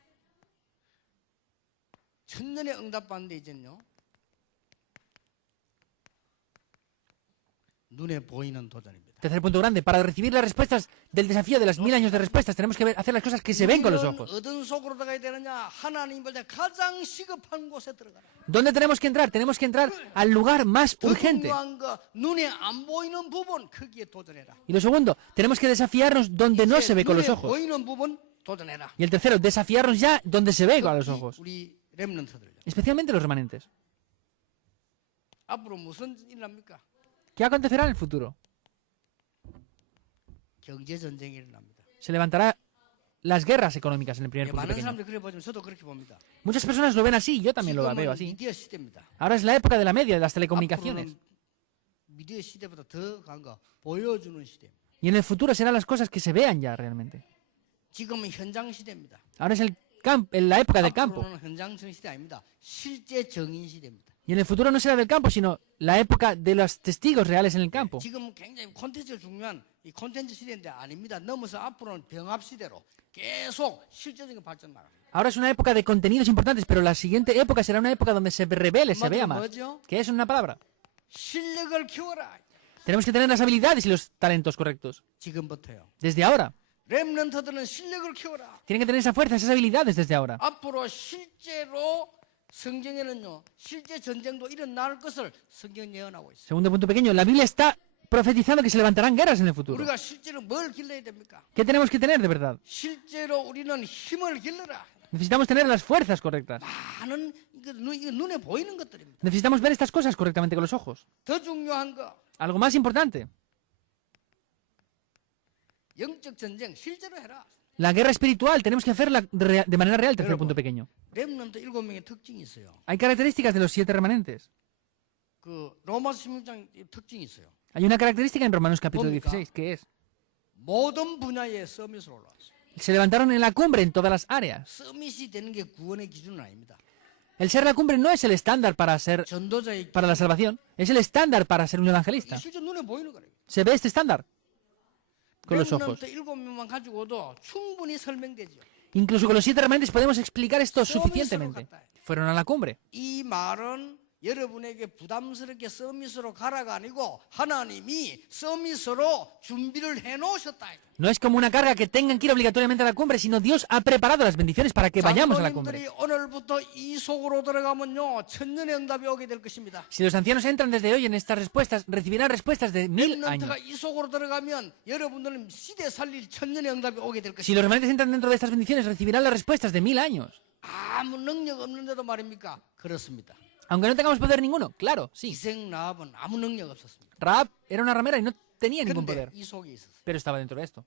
천년의 응답 받는데 이제는요. 눈에 보이는 도전입니다. Tercer punto grande. Para recibir las respuestas del desafío de las 1000 años de respuestas, tenemos que hacer las cosas que se ven con los ojos. 어떤 속으로 들어가야 되느냐? 하나님 볼 때 가장 시급한 곳에 들어가라. ¿Dónde tenemos que entrar? Tenemos que entrar al lugar más 더 urgente. 중요한 거 눈에 안 보이는 부분 거기에 도전해라. Y lo segundo, tenemos que desafiarnos donde no se ve con los 눈에 ojos. 보이는 부분 도전해라. Y el tercero, desafiarnos ya donde se ve con los 특히 ojos. 우리 렘넌트들. Especialmente los remanentes. 앞으로 무슨 일 납니까? ¿Qué acontecerá en el futuro? 경제 전쟁이 일어납니다. Se levantará las guerras económicas en el primer punto 많은 pequeño. 사람들이 그래 보지만 저도 그렇게 봅니다. Muchas personas lo ven así, yo también lo veo 지금은 así. 미디어 시대입니다. Ahora es la época de la media, de las telecomunicaciones. 앞으로는 미디어 시대보다 더 강한 거 보여주는 시대입니다. Y en el futuro serán las cosas que se vean ya realmente. 지금은 현장 시대입니다. Ahora es la época del campo. 앞으로는 현장 시대 아닙니다. 실제 정인 시대입니다. Y en el futuro no será del campo, sino la época de los testigos reales en el campo. 지금 굉장히 콘텐츠가 중요한 이 콘텐츠 시대인데 아닙니다. 넘어서 앞으로는 병합 시대로 계속 실제적인 발전 나갑니다. Ahora es una época de contenidos importantes, pero la siguiente época será una época donde se revele, se vea más. 뭐죠? ¿Qué es una palabra? 실력을 키워라. Tenemos que tener las habilidades y los talentos correctos. 지금부터요. Desde ahora. 렘넌트들은 실력을 키워라. Tienen que tener esa fuerza, esas habilidades desde ahora. 앞으로 실제로 성경에는요. 실제 전쟁도 일어날 것을 성경 예언하고 있어요. Segundo punto pequeño. La Biblia está profetizando que se levantarán guerras en el futuro. 우리가 실제로 뭘 길러야 됩니까? ¿Qué tenemos que tener de verdad? 실제로 우리는 힘을 길러라. Necesitamos tener las fuerzas correctas. 많은 이거 눈에 보이는 것들입니다. Necesitamos ver estas cosas correctamente con los ojos. 더 중요한 거 Algo más importante. 영적 전쟁 실제로 해라. La guerra espiritual tenemos que hacerla de manera real, tercer punto pequeño. 렘넌트 7명의 특징이 있어요. Hay características de los 7 remanentes. 그 로마서 16장 특징이 있어요. Hay una característica en Romanos capítulo 뭡니까? 16, que es, 모든 분야에 서밋으로 올라왔어요. se levantaron en la cumbre en todas las áreas. 서밋이 되는 게 구원의 기준은 아닙니다. El ser la cumbre no es el estándar para 전도자의 la salvación, es el estándar para ser un evangelista. 실제 눈에 눈에 보이는 거래요. Se ve este estándar con los ojos. 렘넌트 7명만 가지고도 충분히 설명되죠. Incluso con los 7 remanentes podemos explicar esto suficientemente. Fueron a la cumbre. 이 말은 여러분에게 부담스럽게 서밋으로 가라가 아니고 하나님이 서밋으로 준비를 해놓으셨다. No es como una carga que tengan que ir obligatoriamente a la cumbre, sino Dios ha preparado las bendiciones para que vayamos a la cumbre. 장로님들이 오늘부터 이 속으로 들어가면요 천년의 응답이 오게 될 것입니다. Si los ancianos entran desde hoy en estas respuestas, recibirán respuestas de 1000 años. 렘넌트가 이 속으로 들어가면 여러분들은 시대 살릴 천년의 응답이 오게 될 Si los 것입니다. remanentes entran dentro de estas bendiciones, recibirán las respuestas de 1000 años. 아무 능력 없는데도 말입니까? 그렇습니다. Aunque no tengamos poder ninguno, claro, sí. 기생 라합은 아무 능력 없었습니다. Rahab era una ramera y no tenía ningún 그런데 poder, 이 속에 있었어요. pero estaba dentro de esto.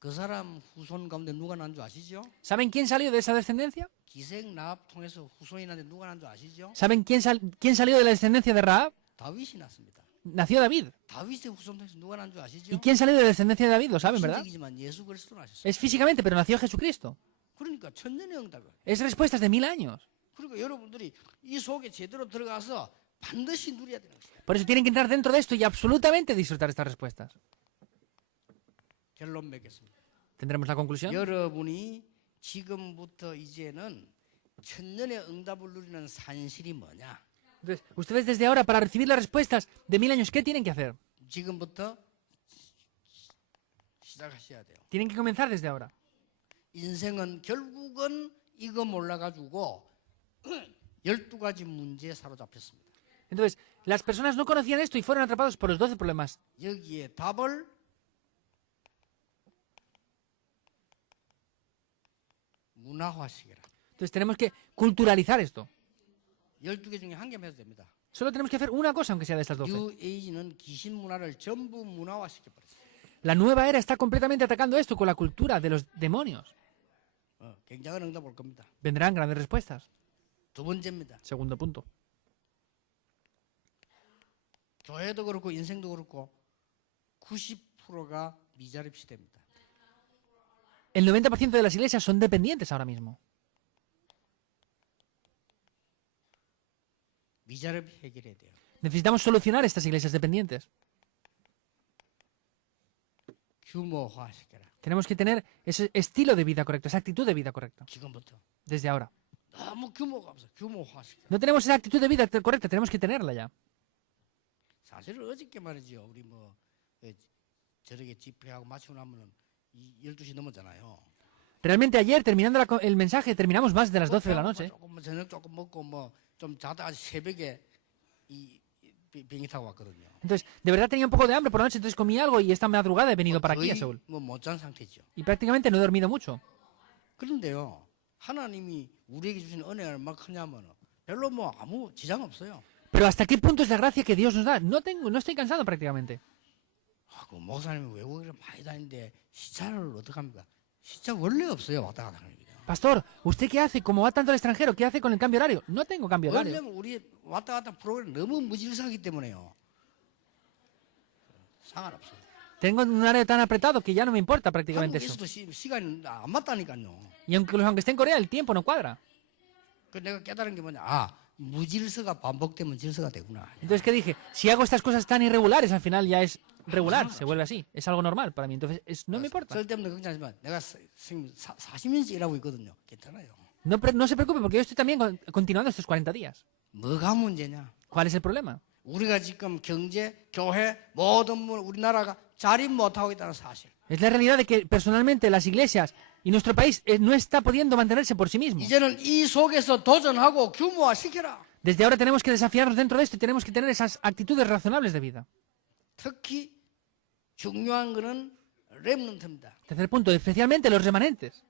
그 사람 후손 가운데 누가 난 줄 아시죠? ¿Saben quién salió de esa descendencia? 기생 라합 통해서 후손이 난데 누가 난 줄 아시죠? ¿Saben quién salió de la descendencia de Rahab? 다윗이 났습니다. Nació David. 다윗의 후손 통해서 누가 난 줄 아시죠? ¿Y quién salió de la descendencia de David? Lo saben, ¿verdad? 신적이지만 예수 그리스도 나셨어요. Es físicamente, pero nació Jesucristo. 그러니까 천년의 응답이에요. Es respuestas de 1000 años. 그러니까 여러분들이 이 속에 제대로 들어가서 반드시 누려야 되는 거예요. Por eso tienen que entrar dentro de esto y absolutamente disfrutar estas respuestas. 결론 맺겠습니다. ¿Tendremos la conclusión? 여러분이 지금부터 이제는 천년의 응답을 누리는 산실이 뭐냐? Entonces, ustedes desde ahora, para recibir las respuestas de 1000 años, ¿qué tienen que hacer? 지금부터 시작하셔야 돼요. Tienen que comenzar desde ahora. 인생은 결국은 이거 몰라가지고 12가지 문제에 사로잡혔습니다. Entonces, las personas no conocían esto y fueron atrapados por los 12 problemas. 여기에 답을 문화화시켜라. Entonces, tenemos que culturalizar esto. 12개 중에 한 개만 해도 됩니다. Solo tenemos que hacer una cosa, aunque sea de estas 12. 뉴 에이지는 귀신 문화를 전부 문화화시켜버렸어요. La nueva era está completamente atacando esto con la cultura de los demonios. 굉장한 응답 올 겁니다. Vendrán grandes respuestas. 두 번째입니다. Segundo punto. 교회도 그렇고 인생도 그렇고 90%가 미자립 시대입니다. El 90% de las iglesias son dependientes ahora mismo. 미자립 해결해야 돼요. Necesitamos solucionar estas iglesias dependientes. 규모화시켜라. Tenemos que tener ese estilo de vida correcto, esa actitud de vida correcta, 지금부터. desde ahora. 너무 규모가 없어. 규모화시켜라. No tenemos esa actitud de vida correcta, tenemos que tenerla ya. 사실 어저께 말이죠. 우리 저렇게 집회하고 마치고 나면은 12시 넘었잖아요. Realmente ayer, terminando el mensaje, terminamos más de las 12 de la noche. 조금 저녁 조금 먹고 좀 자다가 새벽에 비행기 타고 왔거든요. Entonces, de verdad tenía un poco de hambre por la noche, entonces comí algo y esta madrugada he venido para aquí a Seúl. 못 잔 상태죠. Y prácticamente no he dormido mucho. 그런데요, 하나님이 우리에게 주신 은혜가 얼마나 크냐면 별로 아무 지장 없어요. Pero ¿hasta qué punto es la gracia que Dios nos da? No estoy cansado prácticamente. 그 목사님이 외국에 많이 다니는데 시차를 어떡합니까? 시차 원래 없어요. 왔다 갔다 하는 게. Pastor, ¿usted qué hace? Como va tanto al extranjero, ¿qué hace con el cambio horario? No tengo cambio horario. 왜냐면 우리 왔다 갔다 프로그램 너무 무질서하기 때문에요. 상관없어요. Tengo un horario tan apretado que ya no me importa prácticamente eso. 한국에서도 시간이 안 맞다니까요. Y aunque esté en Corea, el tiempo no cuadra. 그 내가 깨달은 게 뭐냐? 무질서가 반복되면 질서가 되구나. Entonces, ¿qué dije? Si hago estas cosas tan irregulares, al final ya es regular, se vuelve así. Es algo normal para mí. Entonces, no me importa. 쓸데없는 걱정하지만 내가 40년씩 일하고 있거든요. 괜찮아요. No se preocupe, porque yo estoy también continuando estos 40 días. 뭐가 문제냐? ¿Cuál es el problema? 우리가 지금 경제, 교회, 모든 우리나라가 자립 못하고 있다는 사실. Es la realidad de que personalmente las iglesias y nuestro país no está pudiendo mantenerse por sí mismo. 이제는 이 속에서 도전하고 규모화시켜라. Desde ahora tenemos que desafiarnos dentro de esto y tenemos que tener esas actitudes razonables de vida. 특히 중요한 거는 렘넌트입니다. Tercer punto, especialmente los remanentes.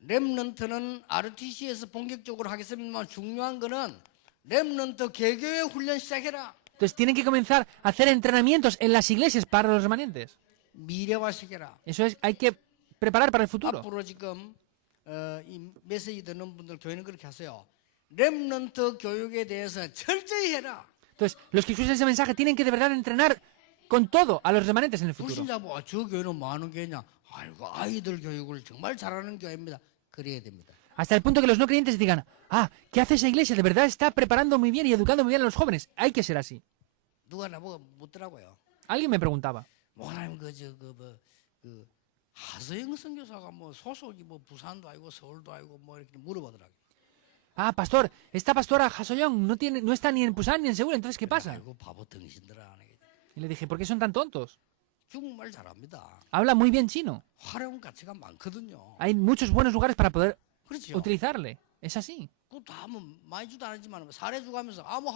렘넌트는 RTC에서 본격적으로 하겠습니다만 중요한 거는 렘넌트 개교회 훈련 시작해라. Entonces tienen que comenzar a hacer entrenamientos en las iglesias para los remanentes. 미래화시켜라. Eso es, hay que preparar para el futuro. 앞으로 지금 이 메시지 듣는 분들 교회는 그렇게 하세요. 렘넌트 교육에 대해서 철저히 해라. Entonces, los que escuchan ese mensaje tienen que de verdad entrenar con todo a los remanentes en el futuro. 불신자 저 교회는 뭐 하는 교회냐? 아이고 아이들 교육을 정말 잘하는 교회입니다. 그래야 됩니다. Hasta el punto que los no creyentes digan, ¿qué hace esa iglesia? De verdad está preparando muy bien y educando muy bien a los jóvenes. Hay que ser así. 누가 나보고 묻더라고요. Alguien me preguntaba, 목사님 하서영 선교사가 뭐 소속이 뭐 부산도 아니고 서울도 아니고 뭐 이렇게 물어보더라고요. ah, pastor, esta pastora Hasoyoung no está ni en Busan ni en Seúl, entonces ¿qué pasa? 아이고 바보 등신들아. Y le dije, ¿por qué son tan tontos? 중국말 잘합니다. Habla muy bien chino. 활용 가치가 많거든요. Hay muchos buenos lugares para poder 그렇죠. utilizarle. Es así. 그것도 한번 많이 주도 안 하지만 사례 주고 하면서 아무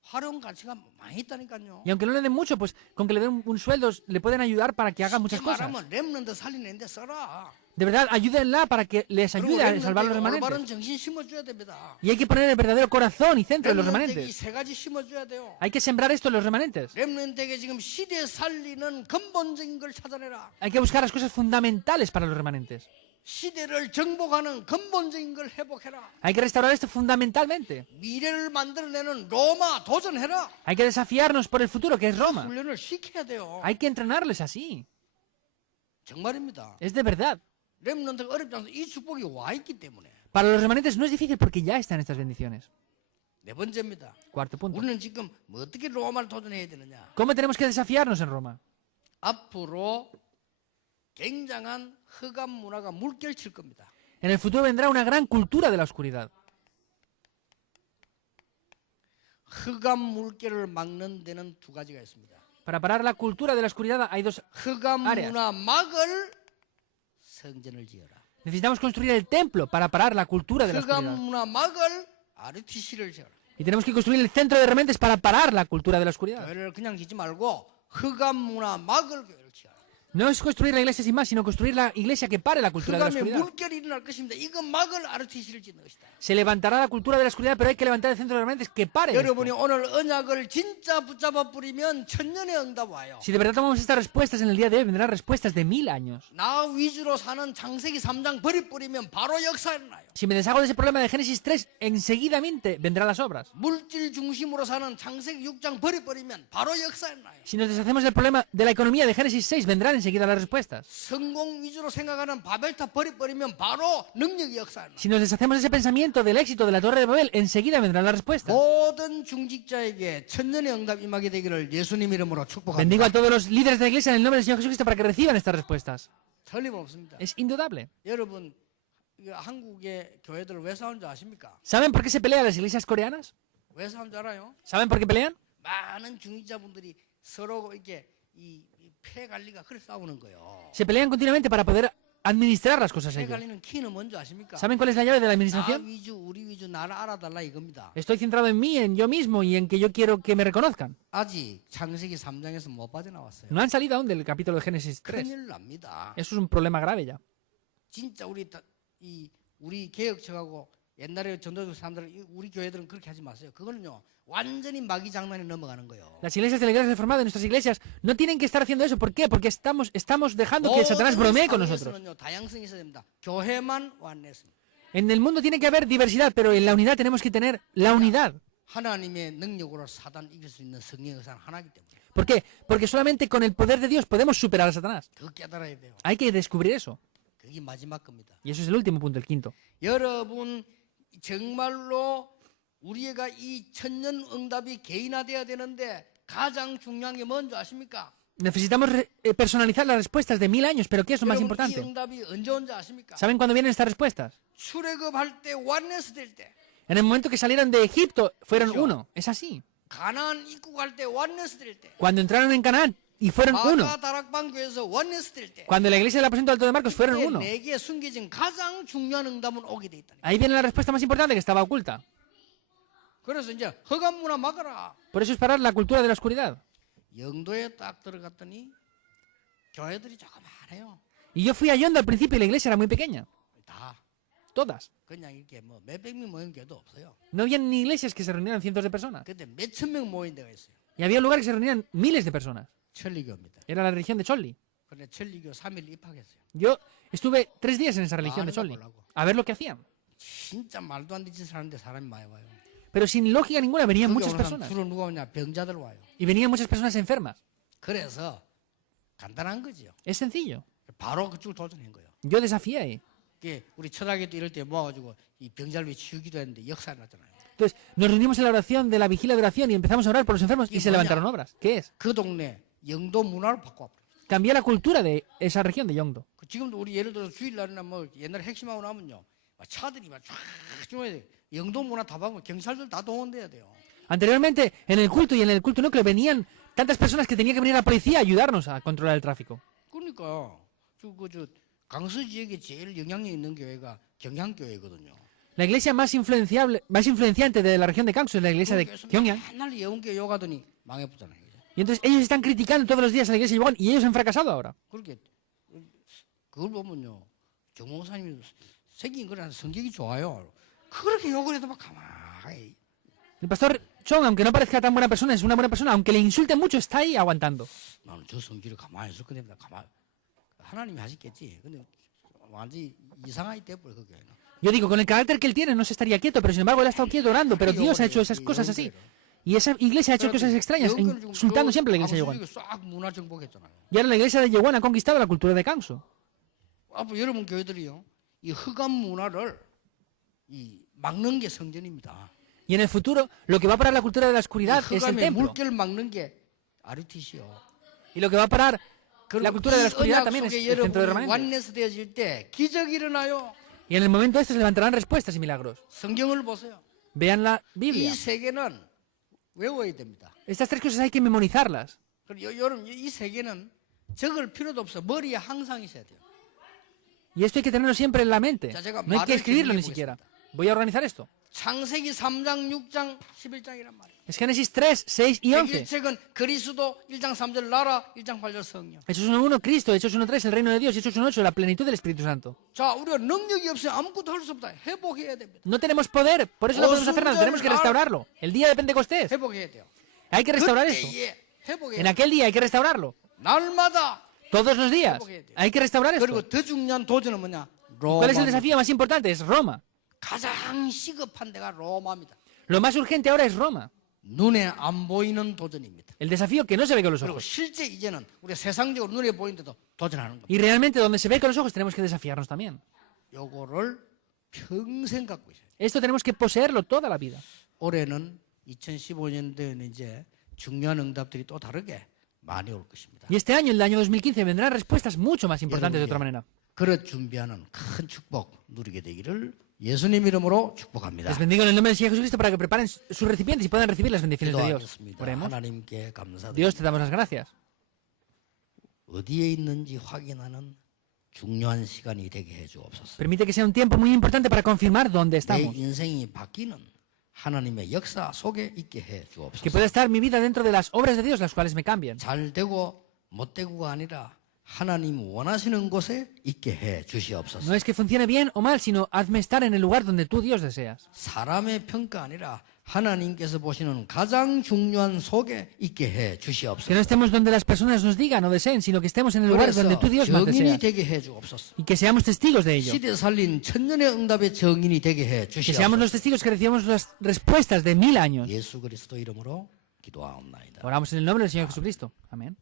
활용 가치가 많이 있다니까요. Y aunque no le den mucho, pues con que le den un sueldo le pueden ayudar para que haga muchas cosas. 말하면 렘넌트 살리는데 써라. De verdad, ayúdenla para que les 그리고 ayude a salvar los 올바른 remanentes. 정신 심어줘야 됩니다. Y hay que poner el verdadero corazón y centro en los 렘넌트에게 remanentes. 세 가지 심어줘야 돼요. Hay que sembrar esto en los remanentes. 렘넌트에게 지금 시대 살리는 근본적인 걸 찾아내라. Hay que buscar las cosas fundamentales para los remanentes. 시대를 정복하는 근본적인 걸 회복해라. Hay que restaurar esto fundamentalmente. 미래를 만들어내는 로마 도전해라. Hay que desafiarnos por el futuro, que es Roma. 훈련을 시켜야 돼요. Hay que entrenarles así. 정말입니다. Es de verdad. 렘넌트가 어렵지 않아서 이 축복이 와 있기 때문에. Para los remanentes no es difícil porque ya están estas bendiciones. 네 번째입니다. Cuarto punto. 우리는 지금 뭐 어떻게 로마를 도전해야 되느냐? ¿Cómo tenemos que desafiarnos en Roma? 앞으로 굉장한 흑암 문화가 물결칠 겁니다. En el futuro vendrá una gran cultura de la oscuridad. 흑암 물결을 막는 데는 두 가지가 있습니다. Para parar la cultura de la oscuridad hay dos 흑암 áreas. 문화 막을 성전을 지어라. Necesitamos construir el templo para parar la cultura de la 흑암 oscuridad. 문화 막을 RTC를 지어라. Y tenemos que construir el centro de remanentes para parar la cultura de la oscuridad. 교회를 그냥 짓지 말고 흑암 문화 막을 교회를 지어라. No es construir la iglesia sin más, sino construir la iglesia que pare la cultura de la 흑암의 oscuridad. 물결이 일어날 것입니다. 이거 막을 RTC를 짓는 것이다. Se levantará la cultura de la oscuridad, pero hay que levantar el centro de remanentes que pare esto. 여러분이 오늘 언약을 진짜 붙잡아 뿌리면 천년의 응답 와요. Si de verdad tomamos estas respuestas en el día de hoy, vendrán respuestas de 1000 años. 나 위주로 사는 창세기 3장 버리뿌리면 바로 역사 일어나요. Si me deshago de ese problema de Génesis 3, enseguidamente vendrán las obras. 물질 중심으로 사는 창세기 6장 버리뿌리면 바로 역사 일어나요. Si nos deshacemos del problema de la economía de Génesis 6, vendrán enseguida las respuestas. 성공 위주로 생각하는 바벨탑 버리뿌리면 바로 능력이 역사 일어나요. Si nos deshacemos de ese pensamiento del éxito de la Torre de Babel, enseguida vendrán las respuestas. 모든 중직자에게 천년의 응답 임하게 되기를 예수님 이름으로 Bendigo 축복합니다. a todos los líderes de la iglesia en el nombre del Señor Jesucristo para que reciban estas respuestas. 틀림없습니다. Es indudable. 여러분 이거 한국의 교회들 왜 싸운 줄 아십니까? ¿Saben por qué se pelean las iglesias coreanas? 왜 싸운 줄 알아요? ¿Saben por qué pelean? 많은 중직자분들이 서로 이렇게 폐 관리가 그래 싸우는 거예요. Se pelean continuamente para poder administrar las cosas 폐 ellos. 관리는 키는 뭔지 아십니까? ¿Saben cuál es la llave de la 나 administración? 위주, 우리 위주, 나를 알아달라 이겁니다. Estoy centrado en mí, en yo mismo y en que yo quiero que me reconozcan. 아직 창세기 3장에서 못 빠져나왔어요. No han salido aún del capítulo de Génesis 3. 큰일 납니다. Eso es un problema grave ya. 진짜 우리 개혁처하고 옛날에 전도적 사람들 우리 교회들은 그렇게 하지 마세요. 그거는요 완전히 마귀 장난에 넘어가는 거예요. Las iglesias de la iglesia reformada, nuestras iglesias, no tienen que estar haciendo eso. ¿Por qué? Porque estamos dejando que Satanás bromee con nosotros. 사회에서는요, 다양성이 있어야 됩니다. 교회만 완냈습니다. En el mundo tiene que haber diversidad, pero en la unidad tenemos que tener la unidad. 하나님의 능력으로 사단 이길 수 있는 성령의 역사는 하나이기 때문에 ¿Por qué? Porque solamente con el poder de Dios podemos superar a Satanás. 그거 깨달아야 돼요. Hay que descubrir eso. 그게 마지막 겁니다. Y eso es el último punto, el quinto. 여러분 정말로 우리가 이 천년 응답이 개인화돼야 되는데 가장 중요한 게 뭔지 아십니까? Necesitamos personalizar las respuestas de 1000 años, pero ¿qué es lo más 여러분 이 importante? 응답이 언제 온지 아십니까? ¿Saben cuándo vienen estas respuestas? 출애굽할 때 완네스 될 때, En el momento que salieron de Egipto, fueron uno. Es así. 가나안 입국할 때 완네스 될 때, Cuando entraron en Canaán y fueron uno. 마가 다락방교에서 원네스 될 때, Cuando la iglesia del aposento alto de Marcos fueron uno. 내게 숨겨진 가장 중요한 응답은 오게 돼 있다. Ahí viene la respuesta más importante que estaba oculta. 그래서 이제 흑암 문화 막아라. Por eso es parar la cultura de la oscuridad. 영도에 딱 들어갔더니 교회들이 조그만해요. Y yo fui a Yondo al principio y la iglesia era muy pequeña. 다 Todas. 그냥 이렇게 뭐 몇백 명 모인 교회도 없어요. No había ni iglesias que se reunieran cientos de personas. 근데 몇천 명 모인 데가 있어요. Y había un lugar que se reunían miles de personas. 천리교입니다. Era la religión de Cholli. 그런데 천리교 3일 입학했어요. Yo estuve 3 días en esa religión de Cholli. A ver lo que hacían. 진짜 말도 안 되는 짓을 하는데 사람이 많이 와요. Pero sin lógica ninguna venían muchas 거기 오는 사람 personas. 주로 누가 오냐? 병자들 와요. Y venían muchas personas enfermas. 그래서 간단한 거죠. Es sencillo. 바로 그쪽을 도전한 거예요. Yo desafié. 이게 우리 초등학교 때 이럴 때 모아가지고 이 병자를 위해 치우기도 했는데 역사가 났잖아요. Entonces, nos reunimos en la oración de la vigilia de oración y empezamos a orar por los enfermos y ¿Y se 뭐냐? levantaron obras. ¿Qué es? 그 동네 영도 문화를 바꿔버려. Cambiar la cultura de esa región de Yongdo. 지금도 우리 예를 들어 주일날이나 뭐 옛날에 핵심하고 나면요, 막 차들이 막 쫙 쭉 영도 문화 다 바꾸고 경찰들 다 동원돼야 돼요. Anteriormente, en el culto y en el culto núcleo venían tantas personas que tenía que venir la policía a ayudarnos a controlar el tráfico. 그러니까 저 강서 지역에 제일 영향력 있는 교회가 경향교회거든요. La iglesia más influenciante de la región de Gansu es la iglesia de Pyongyang. 맨날 예언교회 욕하더니 망해보잖아요. Y entonces ellos están criticando todos los días a la iglesia de Yongbyon y ellos han fracasado ahora. 그렇게 그걸 보면요, 정목사님이 생긴 거랑 성격이 좋아요. 그렇게 욕을 해도 막 가만히. El pastor Chong, aunque no parezca tan buena persona, es una buena persona. Aunque le insulten mucho, está ahí aguantando. 나는 저 성질을 가만히 있을 건데 가만. 하나님이 하시겠지. 근데 완전히 이상하게 돼버려 그 교회는. Yo digo, con el carácter que él tiene no se estaría quieto, pero sin embargo él ha estado quieto orando, pero Dios ha hecho esas cosas así. Y esa iglesia ha hecho cosas extrañas, insultando siempre a la iglesia de Yewon. 싹 문화 정복했잖아요. Y ahora la iglesia de Yewon ha conquistado la cultura de Gansu. 앞으로 여러분 교회들이요, 이 흑암 문화를 이 막는 게 성전입니다. Y en el futuro, lo que va a parar la cultura de la oscuridad es el 흑암의 templo. 물결 막는 게 RUTC요. Y lo que va a parar la cultura de la oscuridad también es 속에 el centro de 여러분이 remanente. 완내스 되어질 때 기적이 일어나요. Y en el momento este se levantarán respuestas y milagros. 성경을 보세요. Vean la 이 Biblia. 세 개는 외워야 됩니다. Estas tres cosas hay que memorizarlas. 그리고 여러분 이 세 개는 적을 필요도 없어. 머리에 항상 있어야 돼요. Y esto hay que tenerlo siempre en la mente. Ya, 제가 No hay que 말을 escribirlo ni 정리해 siquiera. Voy a organizar esto. 창세기 3장, 6장, 11장이란 말이에요. Es Génesis 3, 6 y 11. 책은 그리스도 1장 3절 나라, 1장 8절 성령. Hechos 1.1, Cristo. Hechos 1.3, el reino de Dios. Hechos 1.8, la plenitud del Espíritu Santo. 자, 우리가 능력이 없으면 아무것도 할 수 없다. 회복해야 됩니다. No tenemos poder, por eso no podemos hacer nada. Tenemos que restaurarlo. El día de Pentecostés. 회복해야 돼요. Hay que restaurar esto. 그때에 회복해야 En 돼요. aquel día hay que restaurarlo. 날마다. Todos los días. Hay que restaurar 그리고 esto. 더 중요한 도전은 뭐냐? ¿Cuál es el 로마. desafío más importante? Es Roma. 가장 시급한 데가 로마입니다. Lo más urgente ahora es Roma. 눈에 안 보이는 도전입니다. El desafío que no se ve con los 그리고 ojos. 실제 이제는 우리가 세상적으로 눈에 보이는데도 도전하는 겁니다. Y realmente donde se ve con los ojos tenemos que desafiarnos también. 요거를 평생 갖고 있어요. Esto tenemos que poseerlo toda la vida. 올해는 2015년도에는 이제 중요한 응답들이 또 다르게 많이 올 것입니다. Y este año, el año 2015, vendrán respuestas mucho más importantes de otra manera. 그릇 준비하는 큰 축복 누리게 되기를 예수님 이름으로 축복합니다. Les bendigo en el nombre del Señor Jesucristo para que preparen sus recipientes y puedan recibir las bendiciones de Dios. 기도하겠습니다. Oremos. 하나님께 감사드립니다. Dios, te damos las gracias. 어디에 있는지 확인하는 중요한 시간이 되게 해 주옵소서. Permite que sea un tiempo muy importante para confirmar dónde 내 estamos. 인생이 바뀌는 하나님의 역사 속에 있게 해 Que 주옵소서. pueda estar mi vida dentro de las obras de Dios, las cuales me cambian. 잘 되고 못 되고가 아니라 하나님 원하시는 곳에 있게 해 주시옵소서. No es que funcione bien o mal, sino hazme estar en el lugar donde tú, Dios, deseas. 사람의 평가 아니라 하나님께서 보시는 가장 중요한 속에 있게 해 Que no 주시옵소서. estemos donde las personas nos digan o deseen, sino que estemos en el lugar donde 그래서 tú, Dios, más 정인이 deseas. 되게 해 주옵소서. Y que seamos testigos de ello. 시대 살린 천년의 응답의 정인이 되게 해 Que seamos 주시옵소서. los testigos que recibamos las respuestas de 1000 años. 예수 그리스도 이름으로 기도하옵나이다. Oramos en el nombre del Señor Jesucristo. Amén.